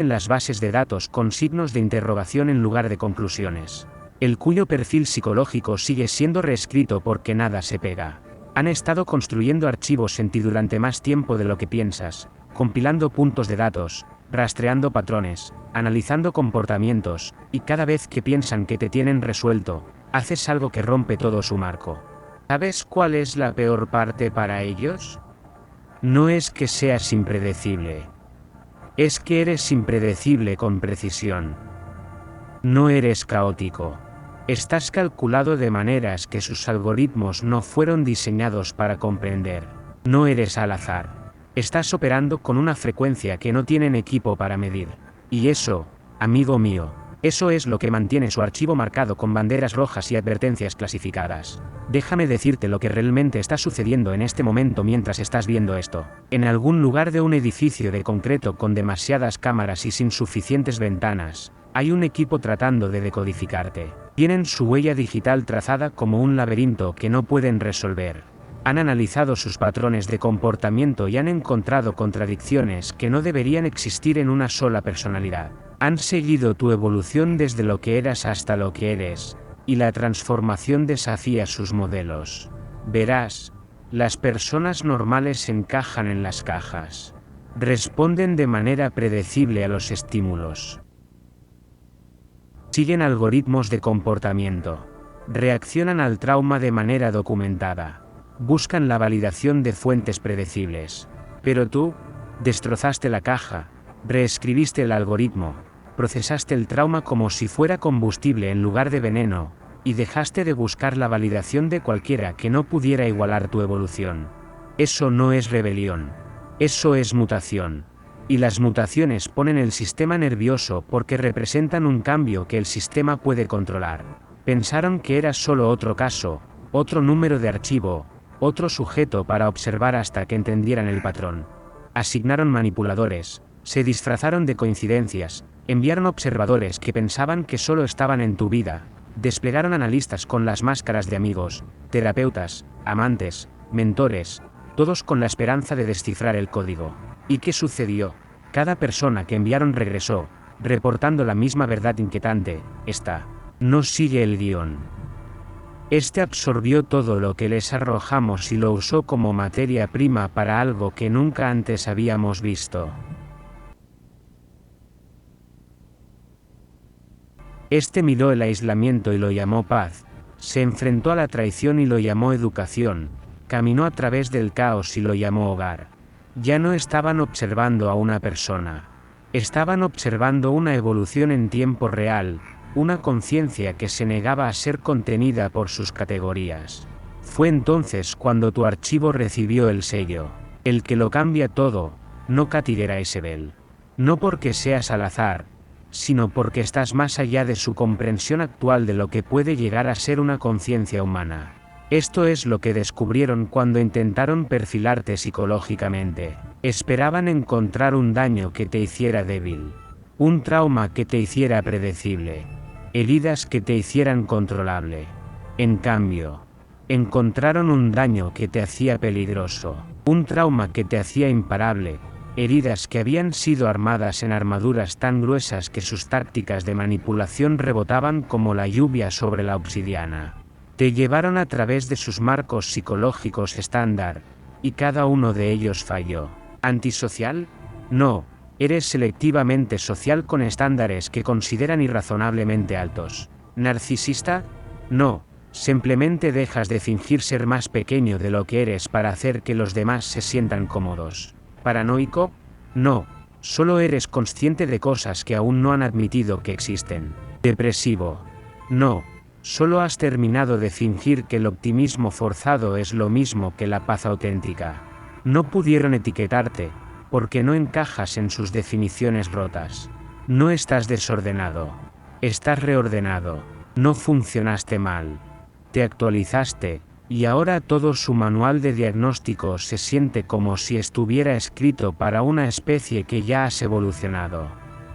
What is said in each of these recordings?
en las bases de datos con signos de interrogación en lugar de conclusiones. El cuyo perfil psicológico sigue siendo reescrito porque nada se pega. Han estado construyendo archivos en ti durante más tiempo de lo que piensas, compilando puntos de datos, rastreando patrones, analizando comportamientos, y cada vez que piensan que te tienen resuelto, haces algo que rompe todo su marco. ¿Sabes cuál es la peor parte para ellos? No es que seas impredecible. Es que eres impredecible con precisión. No eres caótico. Estás calculado de maneras que sus algoritmos no fueron diseñados para comprender. No eres al azar. Estás operando con una frecuencia que no tienen equipo para medir. Y eso, amigo mío, eso es lo que mantiene su archivo marcado con banderas rojas y advertencias clasificadas. Déjame decirte lo que realmente está sucediendo en este momento mientras estás viendo esto. En algún lugar de un edificio de concreto con demasiadas cámaras y sin suficientes ventanas, hay un equipo tratando de decodificarte. Tienen su huella digital trazada como un laberinto que no pueden resolver. Han analizado sus patrones de comportamiento y han encontrado contradicciones que no deberían existir en una sola personalidad. Han seguido tu evolución desde lo que eras hasta lo que eres, y la transformación desafía sus modelos. Verás, las personas normales encajan en las cajas. Responden de manera predecible a los estímulos. Siguen algoritmos de comportamiento. Reaccionan al trauma de manera documentada. Buscan la validación de fuentes predecibles. Pero tú, destrozaste la caja, reescribiste el algoritmo, procesaste el trauma como si fuera combustible en lugar de veneno, y dejaste de buscar la validación de cualquiera que no pudiera igualar tu evolución. Eso no es rebelión. Eso es mutación. Y las mutaciones ponen el sistema nervioso porque representan un cambio que el sistema puede controlar. Pensaron que era solo otro caso, otro número de archivo, otro sujeto para observar hasta que entendieran el patrón. Asignaron manipuladores, se disfrazaron de coincidencias, enviaron observadores que pensaban que solo estaban en tu vida, desplegaron analistas con las máscaras de amigos, terapeutas, amantes, mentores, todos con la esperanza de descifrar el código. ¿Y qué sucedió? Cada persona que enviaron regresó, reportando la misma verdad inquietante: esta no sigue el guión. Este absorbió todo lo que les arrojamos y lo usó como materia prima para algo que nunca antes habíamos visto. Este miró el aislamiento y lo llamó paz, se enfrentó a la traición y lo llamó educación, caminó a través del caos y lo llamó hogar. Ya no estaban observando a una persona. Estaban observando una evolución en tiempo real, una conciencia que se negaba a ser contenida por sus categorías. Fue entonces cuando tu archivo recibió el sello. El que lo cambia todo, no Katidera Esebel. No porque seas al azar, sino porque estás más allá de su comprensión actual de lo que puede llegar a ser una conciencia humana. Esto es lo que descubrieron cuando intentaron perfilarte psicológicamente. Esperaban encontrar un daño que te hiciera débil, un trauma que te hiciera predecible, heridas que te hicieran controlable. En cambio, encontraron un daño que te hacía peligroso, un trauma que te hacía imparable, heridas que habían sido armadas en armaduras tan gruesas que sus tácticas de manipulación rebotaban como la lluvia sobre la obsidiana. Te llevaron a través de sus marcos psicológicos estándar, y cada uno de ellos falló. ¿Antisocial? No, eres selectivamente social con estándares que consideran irrazonablemente altos. ¿Narcisista? No, simplemente dejas de fingir ser más pequeño de lo que eres para hacer que los demás se sientan cómodos. ¿Paranoico? No, solo eres consciente de cosas que aún no han admitido que existen. ¿Depresivo? No. Solo has terminado de fingir que el optimismo forzado es lo mismo que la paz auténtica. No pudieron etiquetarte, porque no encajas en sus definiciones rotas. No estás desordenado. Estás reordenado. No funcionaste mal. Te actualizaste, y ahora todo su manual de diagnóstico se siente como si estuviera escrito para una especie que ya has evolucionado.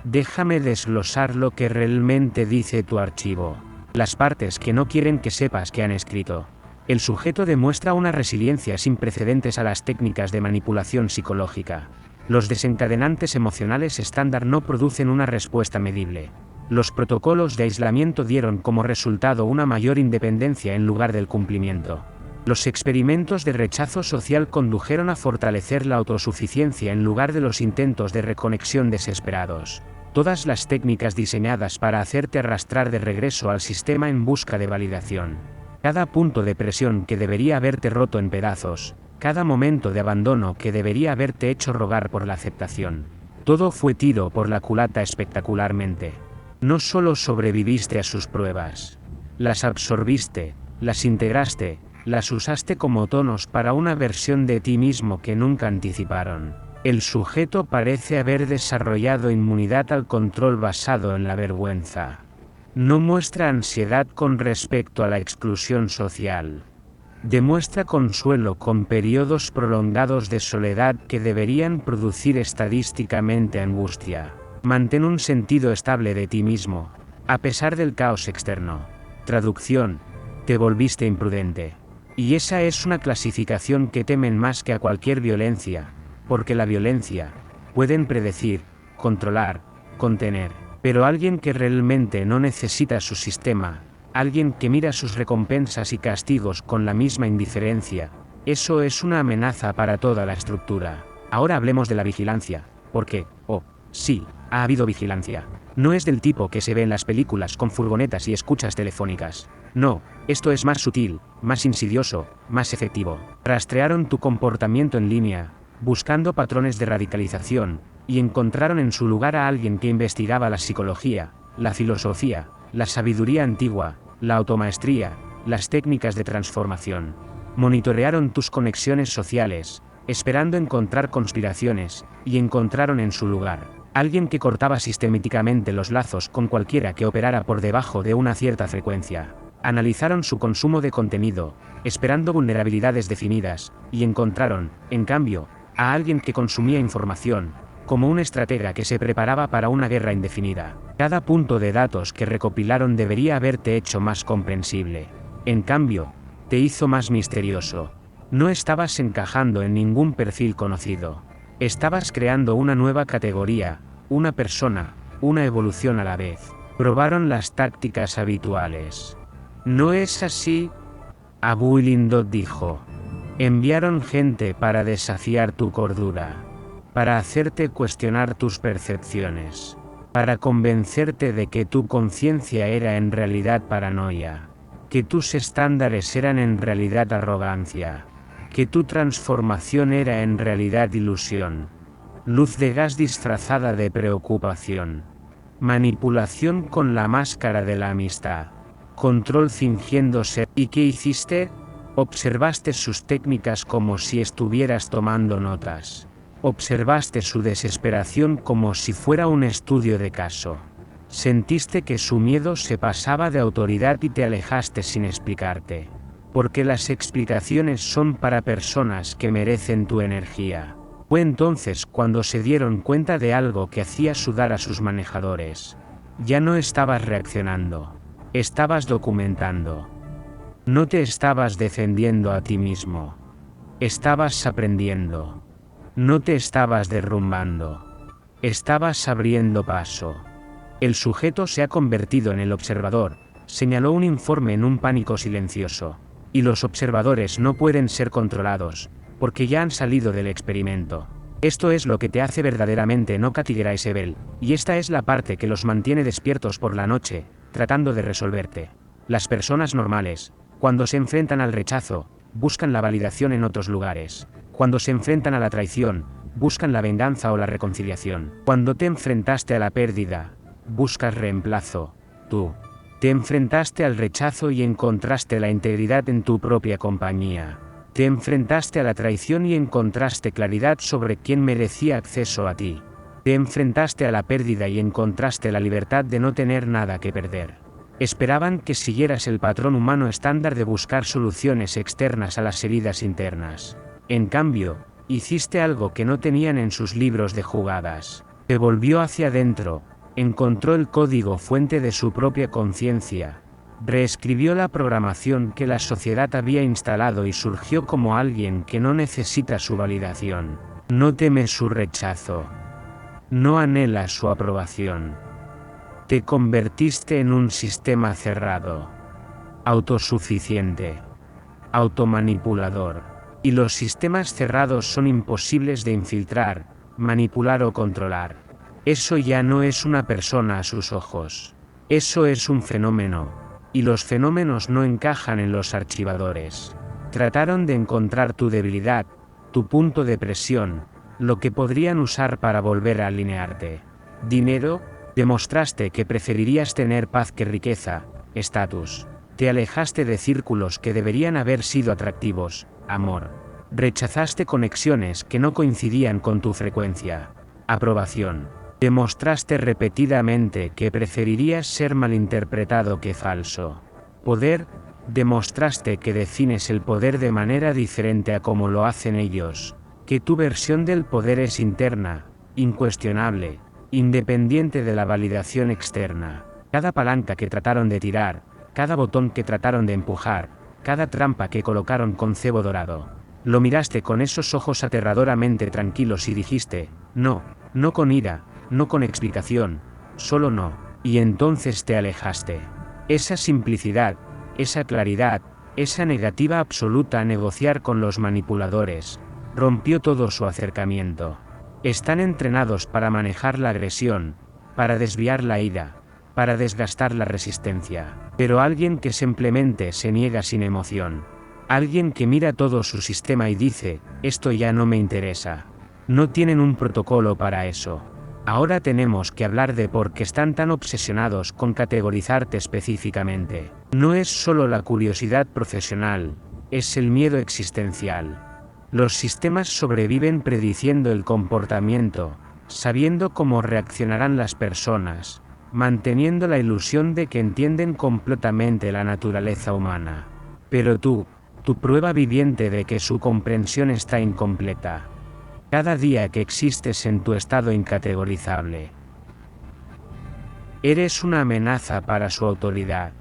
Déjame desglosar lo que realmente dice tu archivo. Las partes que no quieren que sepas que han escrito. El sujeto demuestra una resiliencia sin precedentes a las técnicas de manipulación psicológica. Los desencadenantes emocionales estándar no producen una respuesta medible. Los protocolos de aislamiento dieron como resultado una mayor independencia en lugar del cumplimiento. Los experimentos de rechazo social condujeron a fortalecer la autosuficiencia en lugar de los intentos de reconexión desesperados. Todas las técnicas diseñadas para hacerte arrastrar de regreso al sistema en busca de validación. Cada punto de presión que debería haberte roto en pedazos, cada momento de abandono que debería haberte hecho rogar por la aceptación. Todo fue tiro por la culata espectacularmente. No solo sobreviviste a sus pruebas, las absorbiste, las integraste, las usaste como tonos para una versión de ti mismo que nunca anticiparon. El sujeto parece haber desarrollado inmunidad al control basado en la vergüenza. No muestra ansiedad con respecto a la exclusión social. Demuestra consuelo con periodos prolongados de soledad que deberían producir estadísticamente angustia. Mantén un sentido estable de ti mismo, a pesar del caos externo. Traducción: te volviste imprudente. Y esa es una clasificación que temen más que a cualquier violencia, porque la violencia pueden predecir, controlar, contener. Pero alguien que realmente no necesita su sistema, alguien que mira sus recompensas y castigos con la misma indiferencia, eso es una amenaza para toda la estructura. Ahora hablemos de la vigilancia, porque, sí, ha habido vigilancia. No es del tipo que se ve en las películas con furgonetas y escuchas telefónicas. No, esto es más sutil, más insidioso, más efectivo. Rastrearon tu comportamiento en línea, buscando patrones de radicalización, y encontraron en su lugar a alguien que investigaba la psicología, la filosofía, la sabiduría antigua, la automaestría, las técnicas de transformación. Monitorearon tus conexiones sociales, esperando encontrar conspiraciones, y encontraron en su lugar alguien que cortaba sistemáticamente los lazos con cualquiera que operara por debajo de una cierta frecuencia. Analizaron su consumo de contenido, esperando vulnerabilidades definidas, y encontraron, en cambio, a alguien que consumía información, como un estratega que se preparaba para una guerra indefinida. Cada punto de datos que recopilaron debería haberte hecho más comprensible. En cambio, te hizo más misterioso. No estabas encajando en ningún perfil conocido. Estabas creando una nueva categoría, una persona, una evolución a la vez. Probaron las tácticas habituales. ¿No es así? Abu Lindot dijo. Enviaron gente para desafiar tu cordura, para hacerte cuestionar tus percepciones, para convencerte de que tu conciencia era en realidad paranoia, que tus estándares eran en realidad arrogancia, que tu transformación era en realidad ilusión, luz de gas disfrazada de preocupación, manipulación con la máscara de la amistad, control fingiendo ser. ¿Y qué hiciste? Observaste sus técnicas como si estuvieras tomando notas. Observaste su desesperación como si fuera un estudio de caso. Sentiste que su miedo se pasaba de autoridad y te alejaste sin explicarte. Porque las explicaciones son para personas que merecen tu energía. Fue entonces cuando se dieron cuenta de algo que hacía sudar a sus manejadores. Ya no estabas reaccionando. Estabas documentando. No te estabas defendiendo a ti mismo. Estabas aprendiendo. No te estabas derrumbando. Estabas abriendo paso. El sujeto se ha convertido en el observador, señaló un informe en un pánico silencioso. Y los observadores no pueden ser controlados, porque ya han salido del experimento. Esto es lo que te hace verdaderamente no categorizeable, y esta es la parte que los mantiene despiertos por la noche, tratando de resolverte. Las personas normales, cuando se enfrentan al rechazo, buscan la validación en otros lugares. Cuando se enfrentan a la traición, buscan la venganza o la reconciliación. Cuando te enfrentaste a la pérdida, buscas reemplazo. Tú te enfrentaste al rechazo y encontraste la integridad en tu propia compañía. Te enfrentaste a la traición y encontraste claridad sobre quién merecía acceso a ti. Te enfrentaste a la pérdida y encontraste la libertad de no tener nada que perder. Esperaban que siguieras el patrón humano estándar de buscar soluciones externas a las heridas internas. En cambio, hiciste algo que no tenían en sus libros de jugadas. Te volvió hacia adentro, encontró el código fuente de su propia conciencia, reescribió la programación que la sociedad había instalado y surgió como alguien que no necesita su validación. No temes su rechazo. No anhelas su aprobación. Te convertiste en un sistema cerrado, autosuficiente, automanipulador. Y los sistemas cerrados son imposibles de infiltrar, manipular o controlar. Eso ya no es una persona a sus ojos. Eso es un fenómeno. Y los fenómenos no encajan en los archivadores. Trataron de encontrar tu debilidad, tu punto de presión, lo que podrían usar para volver a alinearte. Dinero, demostraste que preferirías tener paz que riqueza, estatus. Te alejaste de círculos que deberían haber sido atractivos, amor. Rechazaste conexiones que no coincidían con tu frecuencia. Aprobación. Demostraste repetidamente que preferirías ser malinterpretado que falso. Poder, demostraste que defines el poder de manera diferente a como lo hacen ellos, que tu versión del poder es interna, incuestionable, independiente de la validación externa. Cada palanca que trataron de tirar, cada botón que trataron de empujar, cada trampa que colocaron con cebo dorado. Lo miraste con esos ojos aterradoramente tranquilos y dijiste, no, no con ira, no con explicación, solo no, y entonces te alejaste. Esa simplicidad, esa claridad, esa negativa absoluta a negociar con los manipuladores, rompió todo su acercamiento. Están entrenados para manejar la agresión, para desviar la ira, para desgastar la resistencia. Pero alguien que simplemente se niega sin emoción. Alguien que mira todo su sistema y dice, esto ya no me interesa. No tienen un protocolo para eso. Ahora tenemos que hablar de por qué están tan obsesionados con categorizarte específicamente. No es solo la curiosidad profesional, es el miedo existencial. Los sistemas sobreviven prediciendo el comportamiento, sabiendo cómo reaccionarán las personas, manteniendo la ilusión de que entienden completamente la naturaleza humana. Pero tú, tu prueba viviente de que su comprensión está incompleta. Cada día que existes en tu estado incategorizable, eres una amenaza para su autoridad.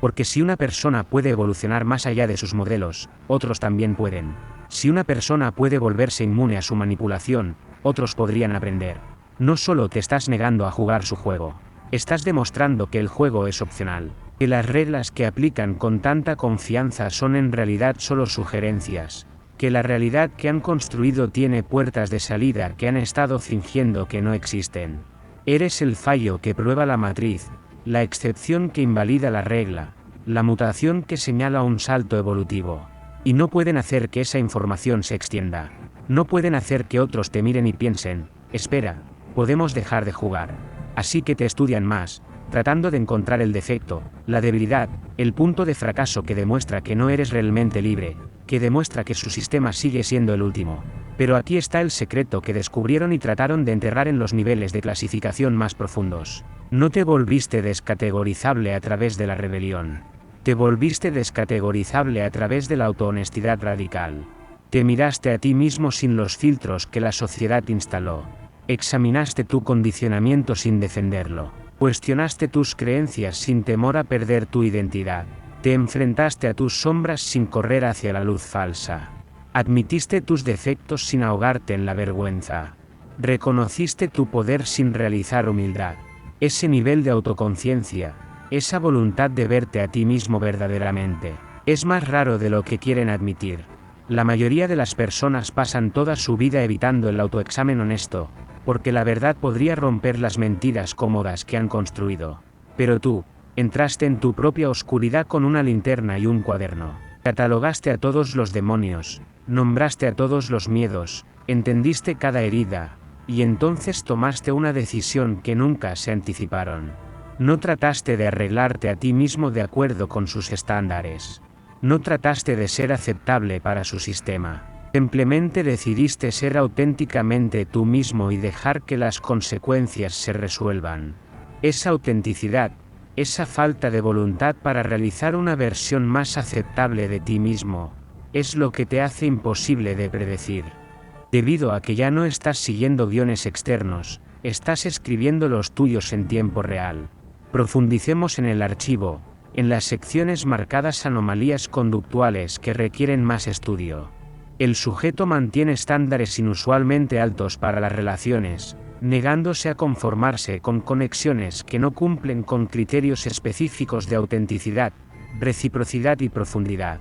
Porque si una persona puede evolucionar más allá de sus modelos, otros también pueden. Si una persona puede volverse inmune a su manipulación, otros podrían aprender. No solo te estás negando a jugar su juego, estás demostrando que el juego es opcional, que las reglas que aplican con tanta confianza son en realidad solo sugerencias, que la realidad que han construido tiene puertas de salida que han estado fingiendo que no existen. Eres el fallo que prueba la matriz, la excepción que invalida la regla, la mutación que señala un salto evolutivo. Y no pueden hacer que esa información se extienda. No pueden hacer que otros te miren y piensen, espera, podemos dejar de jugar. Así que te estudian más, tratando de encontrar el defecto, la debilidad, el punto de fracaso que demuestra que no eres realmente libre, que demuestra que su sistema sigue siendo el último. Pero aquí está el secreto que descubrieron y trataron de enterrar en los niveles de clasificación más profundos. No te volviste descategorizable a través de la rebelión. Te volviste descategorizable a través de la autohonestidad radical. Te miraste a ti mismo sin los filtros que la sociedad instaló. Examinaste tu condicionamiento sin defenderlo. Cuestionaste tus creencias sin temor a perder tu identidad. Te enfrentaste a tus sombras sin correr hacia la luz falsa. Admitiste tus defectos sin ahogarte en la vergüenza. Reconociste tu poder sin realizar humildad. Ese nivel de autoconciencia, esa voluntad de verte a ti mismo verdaderamente, es más raro de lo que quieren admitir. La mayoría de las personas pasan toda su vida evitando el autoexamen honesto, porque la verdad podría romper las mentiras cómodas que han construido. Pero tú, entraste en tu propia oscuridad con una linterna y un cuaderno. Catalogaste a todos los demonios, nombraste a todos los miedos, entendiste cada herida, y entonces tomaste una decisión que nunca se anticiparon. No trataste de arreglarte a ti mismo de acuerdo con sus estándares. No trataste de ser aceptable para su sistema. Simplemente decidiste ser auténticamente tú mismo y dejar que las consecuencias se resuelvan. Esa autenticidad, esa falta de voluntad para realizar una versión más aceptable de ti mismo, es lo que te hace imposible de predecir. Debido a que ya no estás siguiendo guiones externos, estás escribiendo los tuyos en tiempo real. Profundicemos en el archivo, en las secciones marcadas anomalías conductuales que requieren más estudio. El sujeto mantiene estándares inusualmente altos para las relaciones, negándose a conformarse con conexiones que no cumplen con criterios específicos de autenticidad, reciprocidad y profundidad.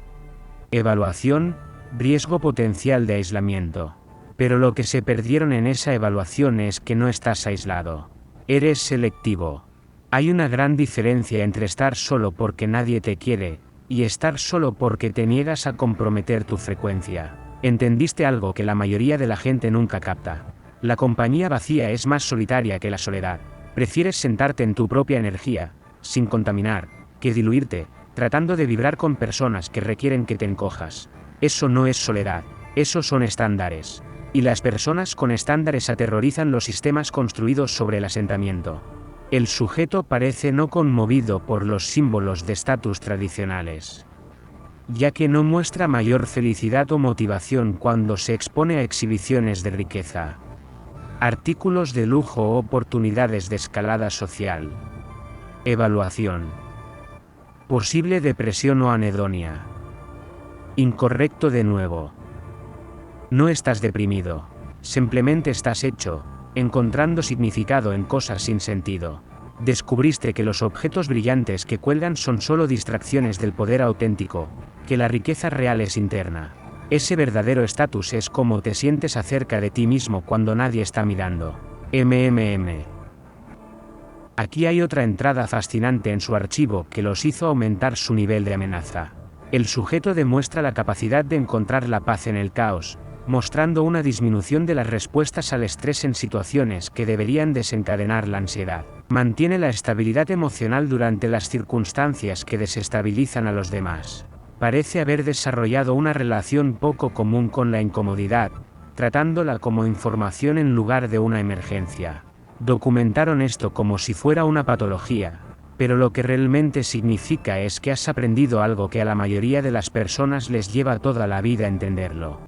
Evaluación, riesgo potencial de aislamiento. Pero lo que se perdieron en esa evaluación es que no estás aislado. Eres selectivo. Hay una gran diferencia entre estar solo porque nadie te quiere, y estar solo porque te niegas a comprometer tu frecuencia. Entendiste algo que la mayoría de la gente nunca capta. La compañía vacía es más solitaria que la soledad. Prefieres sentarte en tu propia energía, sin contaminar, que diluirte, tratando de vibrar con personas que requieren que te encojas. Eso no es soledad, esos son estándares. Y las personas con estándares aterrorizan los sistemas construidos sobre el asentamiento. El sujeto parece no conmovido por los símbolos de estatus tradicionales, ya que no muestra mayor felicidad o motivación cuando se expone a exhibiciones de riqueza, artículos de lujo o oportunidades de escalada social. Evaluación. Posible depresión o anedonia. Incorrecto de nuevo. No estás deprimido. Simplemente estás hecho, encontrando significado en cosas sin sentido. Descubriste que los objetos brillantes que cuelgan son solo distracciones del poder auténtico, que la riqueza real es interna. Ese verdadero estatus es cómo te sientes acerca de ti mismo cuando nadie está mirando. Aquí hay otra entrada fascinante en su archivo que los hizo aumentar su nivel de amenaza. El sujeto demuestra la capacidad de encontrar la paz en el caos, mostrando una disminución de las respuestas al estrés en situaciones que deberían desencadenar la ansiedad. Mantiene la estabilidad emocional durante las circunstancias que desestabilizan a los demás. Parece haber desarrollado una relación poco común con la incomodidad, tratándola como información en lugar de una emergencia. Documentaron esto como si fuera una patología, pero lo que realmente significa es que has aprendido algo que a la mayoría de las personas les lleva toda la vida entenderlo.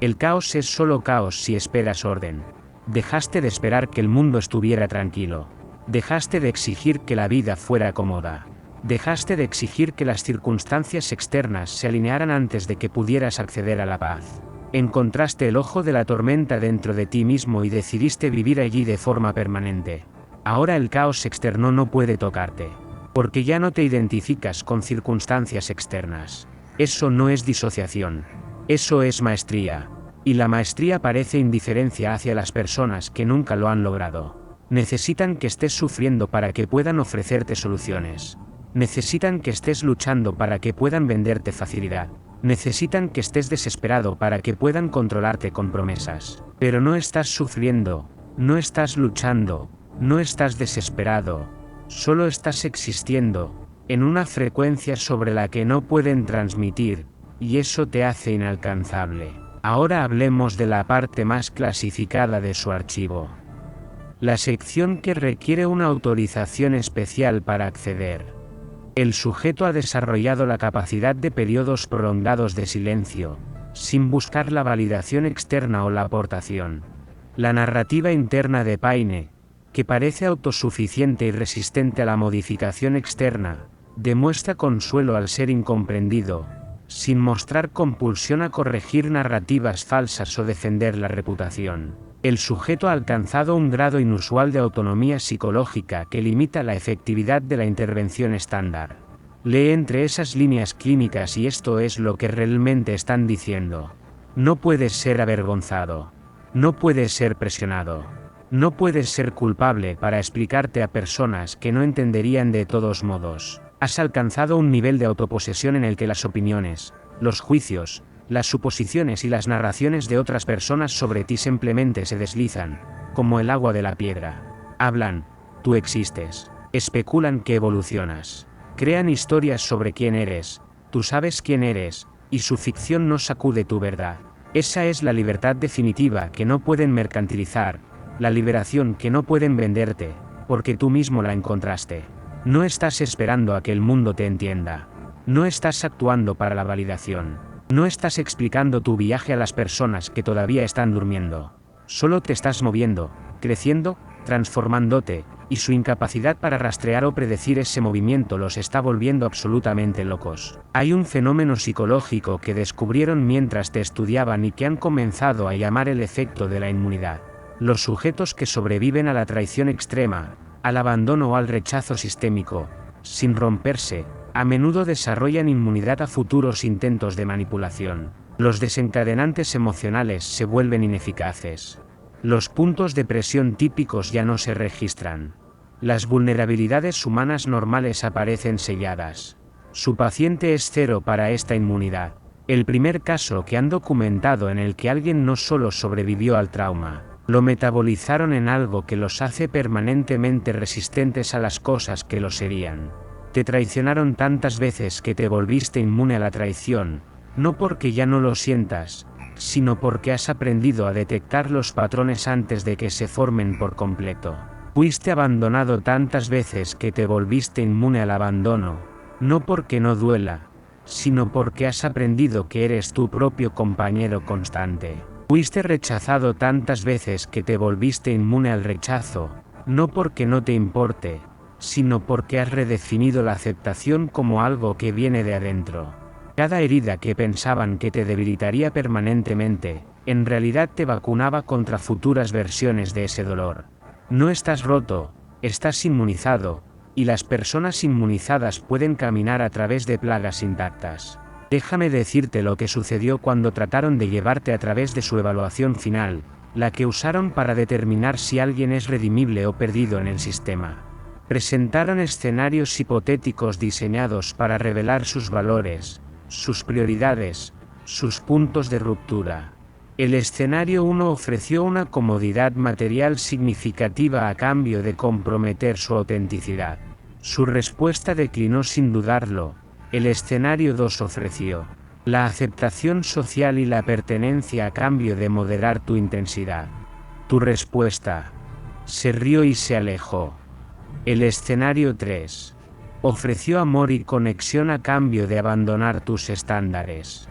El caos es solo caos si esperas orden. Dejaste de esperar que el mundo estuviera tranquilo. Dejaste de exigir que la vida fuera cómoda. Dejaste de exigir que las circunstancias externas se alinearan antes de que pudieras acceder a la paz. Encontraste el ojo de la tormenta dentro de ti mismo y decidiste vivir allí de forma permanente. Ahora el caos externo no puede tocarte, porque ya no te identificas con circunstancias externas. Eso no es disociación. Eso es maestría. Y la maestría parece indiferencia hacia las personas que nunca lo han logrado. Necesitan que estés sufriendo para que puedan ofrecerte soluciones. Necesitan que estés luchando para que puedan venderte facilidad. Necesitan que estés desesperado para que puedan controlarte con promesas. Pero no estás sufriendo, no estás luchando, no estás desesperado. Solo estás existiendo, en una frecuencia sobre la que no pueden transmitir, y eso te hace inalcanzable. Ahora hablemos de la parte más clasificada de su archivo. La sección que requiere una autorización especial para acceder. El sujeto ha desarrollado la capacidad de periodos prolongados de silencio, sin buscar la validación externa o la aportación. La narrativa interna de Paine, que parece autosuficiente y resistente a la modificación externa, demuestra consuelo al ser incomprendido, sin mostrar compulsión a corregir narrativas falsas o defender la reputación. El sujeto ha alcanzado un grado inusual de autonomía psicológica que limita la efectividad de la intervención estándar. Lee entre esas líneas clínicas y esto es lo que realmente están diciendo. No puedes ser avergonzado. No puedes ser presionado. No puedes ser culpable para explicarte a personas que no entenderían de todos modos. Has alcanzado un nivel de autoposesión en el que las opiniones, los juicios, las suposiciones y las narraciones de otras personas sobre ti simplemente se deslizan, como el agua de la piedra. Hablan, tú existes. Especulan que evolucionas. Crean historias sobre quién eres, tú sabes quién eres, y su ficción no sacude tu verdad. Esa es la libertad definitiva que no pueden mercantilizar, la liberación que no pueden venderte, porque tú mismo la encontraste. No estás esperando a que el mundo te entienda. No estás actuando para la validación. No estás explicando tu viaje a las personas que todavía están durmiendo. Solo te estás moviendo, creciendo, transformándote, y su incapacidad para rastrear o predecir ese movimiento los está volviendo absolutamente locos. Hay un fenómeno psicológico que descubrieron mientras te estudiaban y que han comenzado a llamar el efecto de la inmunidad. Los sujetos que sobreviven a la traición extrema, al abandono o al rechazo sistémico, sin romperse, a menudo desarrollan inmunidad a futuros intentos de manipulación. Los desencadenantes emocionales se vuelven ineficaces. Los puntos de presión típicos ya no se registran. Las vulnerabilidades humanas normales aparecen selladas. Su paciente es cero para esta inmunidad. El primer caso que han documentado en el que alguien no solo sobrevivió al trauma, lo metabolizaron en algo que los hace permanentemente resistentes a las cosas que los herían. Te traicionaron tantas veces que te volviste inmune a la traición, no porque ya no lo sientas, sino porque has aprendido a detectar los patrones antes de que se formen por completo. Fuiste abandonado tantas veces que te volviste inmune al abandono, no porque no duela, sino porque has aprendido que eres tu propio compañero constante. Fuiste rechazado tantas veces que te volviste inmune al rechazo, no porque no te importe, sino porque has redefinido la aceptación como algo que viene de adentro. Cada herida que pensaban que te debilitaría permanentemente, en realidad te vacunaba contra futuras versiones de ese dolor. No estás roto, estás inmunizado, y las personas inmunizadas pueden caminar a través de plagas intactas. Déjame decirte lo que sucedió cuando trataron de llevarte a través de su evaluación final, la que usaron para determinar si alguien es redimible o perdido en el sistema. Presentaron escenarios hipotéticos diseñados para revelar sus valores, sus prioridades, sus puntos de ruptura. El escenario 1 ofreció una comodidad material significativa a cambio de comprometer su autenticidad. Su respuesta declinó sin dudarlo. El escenario 2 ofreció la aceptación social y la pertenencia a cambio de moderar tu intensidad. Tu respuesta: se rió y se alejó. El escenario 3 ofreció amor y conexión a cambio de abandonar tus estándares.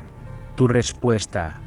Tu respuesta: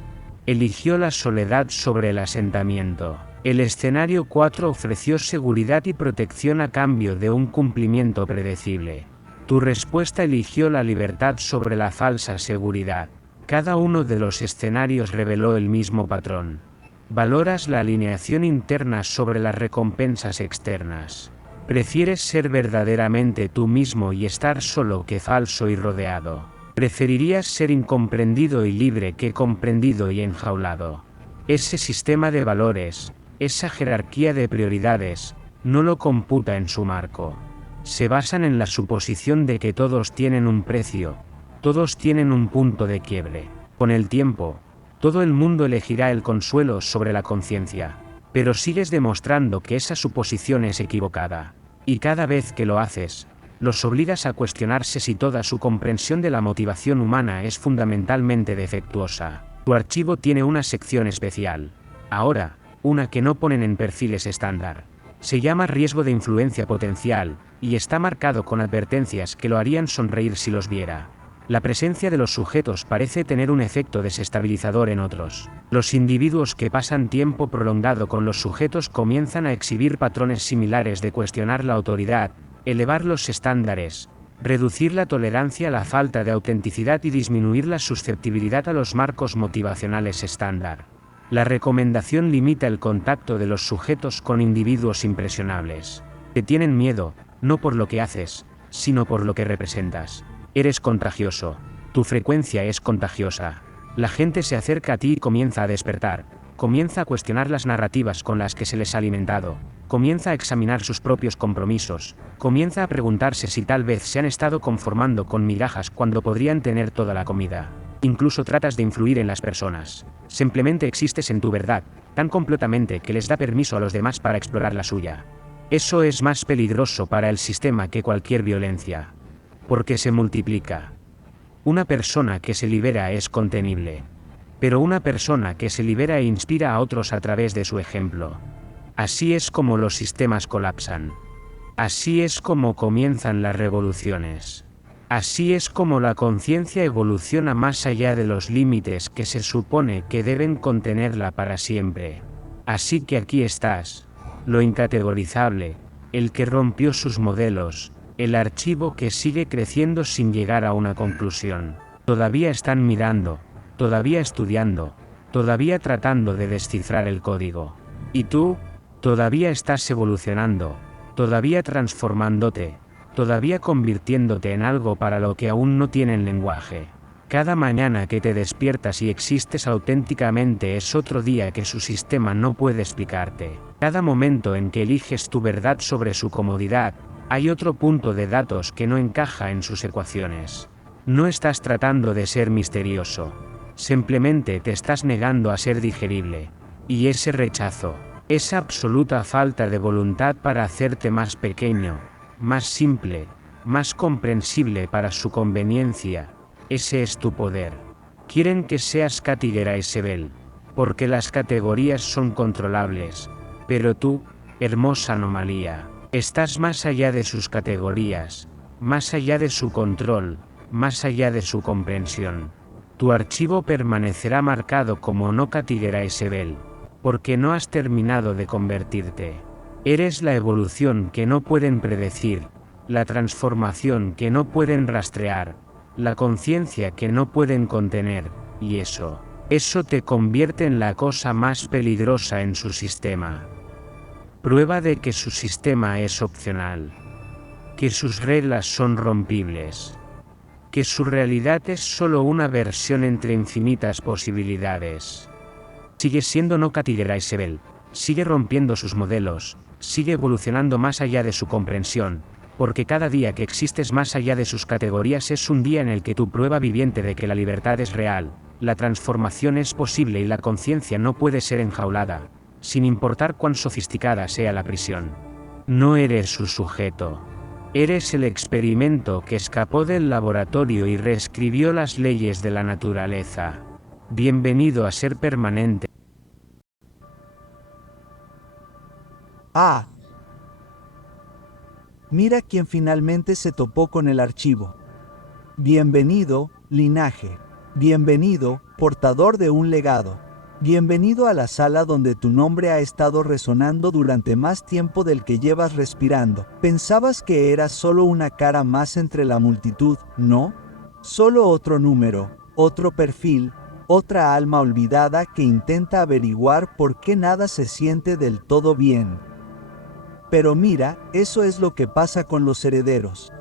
eligió la soledad sobre el asentamiento. El escenario 4 ofreció seguridad y protección a cambio de un cumplimiento predecible. Tu respuesta eligió la libertad sobre la falsa seguridad. Cada uno de los escenarios reveló el mismo patrón. Valoras la alineación interna sobre las recompensas externas. Prefieres ser verdaderamente tú mismo y estar solo que falso y rodeado. Preferirías ser incomprendido y libre que comprendido y enjaulado. Ese sistema de valores, esa jerarquía de prioridades, no lo computa en su marco. Se basan en la suposición de que todos tienen un precio, todos tienen un punto de quiebre. Con el tiempo, todo el mundo elegirá el consuelo sobre la conciencia, pero sigues demostrando que esa suposición es equivocada. Y cada vez que lo haces, los obligas a cuestionarse si toda su comprensión de la motivación humana es fundamentalmente defectuosa. Tu archivo tiene una sección especial. Ahora, una que no ponen en perfiles estándar. Se llama riesgo de influencia potencial, y está marcado con advertencias que lo harían sonreír si los viera. La presencia de los sujetos parece tener un efecto desestabilizador en otros. Los individuos que pasan tiempo prolongado con los sujetos comienzan a exhibir patrones similares de cuestionar la autoridad, elevar los estándares, reducir la tolerancia a la falta de autenticidad y disminuir la susceptibilidad a los marcos motivacionales estándar. La recomendación limita el contacto de los sujetos con individuos impresionables. Te tienen miedo, no por lo que haces, sino por lo que representas. Eres contagioso. Tu frecuencia es contagiosa. La gente se acerca a ti y comienza a despertar. Comienza a cuestionar las narrativas con las que se les ha alimentado. Comienza a examinar sus propios compromisos. Comienza a preguntarse si tal vez se han estado conformando con migajas cuando podrían tener toda la comida. Incluso tratas de influir en las personas. Simplemente existes en tu verdad, tan completamente que les da permiso a los demás para explorar la suya. Eso es más peligroso para el sistema que cualquier violencia. Porque se multiplica. Una persona que se libera es contenible. Pero una persona que se libera e inspira a otros a través de su ejemplo. Así es como los sistemas colapsan. Así es como comienzan las revoluciones. Así es como la conciencia evoluciona más allá de los límites que se supone que deben contenerla para siempre. Así que aquí estás, lo incategorizable, el que rompió sus modelos, el archivo que sigue creciendo sin llegar a una conclusión. Todavía están mirando, todavía estudiando, todavía tratando de descifrar el código. Y tú, todavía estás evolucionando, todavía transformándote, todavía convirtiéndote en algo para lo que aún no tienen lenguaje. Cada mañana que te despiertas y existes auténticamente es otro día que su sistema no puede explicarte. Cada momento en que eliges tu verdad sobre su comodidad, hay otro punto de datos que no encaja en sus ecuaciones. No estás tratando de ser misterioso. Simplemente te estás negando a ser digerible. Y ese rechazo, esa absoluta falta de voluntad para hacerte más pequeño, más simple, más comprensible para su conveniencia, ese es tu poder. Quieren que seas Kattigera Isabel, porque las categorías son controlables, pero tú, hermosa anomalía, estás más allá de sus categorías, más allá de su control, más allá de su comprensión. Tu archivo permanecerá marcado como no Kattigera Isabel, porque no has terminado de convertirte. Eres la evolución que no pueden predecir, la transformación que no pueden rastrear, la conciencia que no pueden contener, y eso te convierte en la cosa más peligrosa en su sistema. Prueba de que su sistema es opcional, que sus reglas son rompibles, que su realidad es solo una versión entre infinitas posibilidades. Sigue siendo no Kattigera Isabel, sigue rompiendo sus modelos, sigue evolucionando más allá de su comprensión, porque cada día que existes más allá de sus categorías es un día en el que tu prueba viviente de que la libertad es real, la transformación es posible y la conciencia no puede ser enjaulada, sin importar cuán sofisticada sea la prisión. No eres su sujeto. Eres el experimento que escapó del laboratorio y reescribió las leyes de la naturaleza. Bienvenido a ser permanente. Ah. Mira quién finalmente se topó con el archivo. Bienvenido, linaje. Bienvenido, portador de un legado. Bienvenido a la sala donde tu nombre ha estado resonando durante más tiempo del que llevas respirando. Pensabas que eras solo una cara más entre la multitud, ¿no? Solo otro número, otro perfil, otra alma olvidada que intenta averiguar por qué nada se siente del todo bien. Pero mira, eso es lo que pasa con los herederos.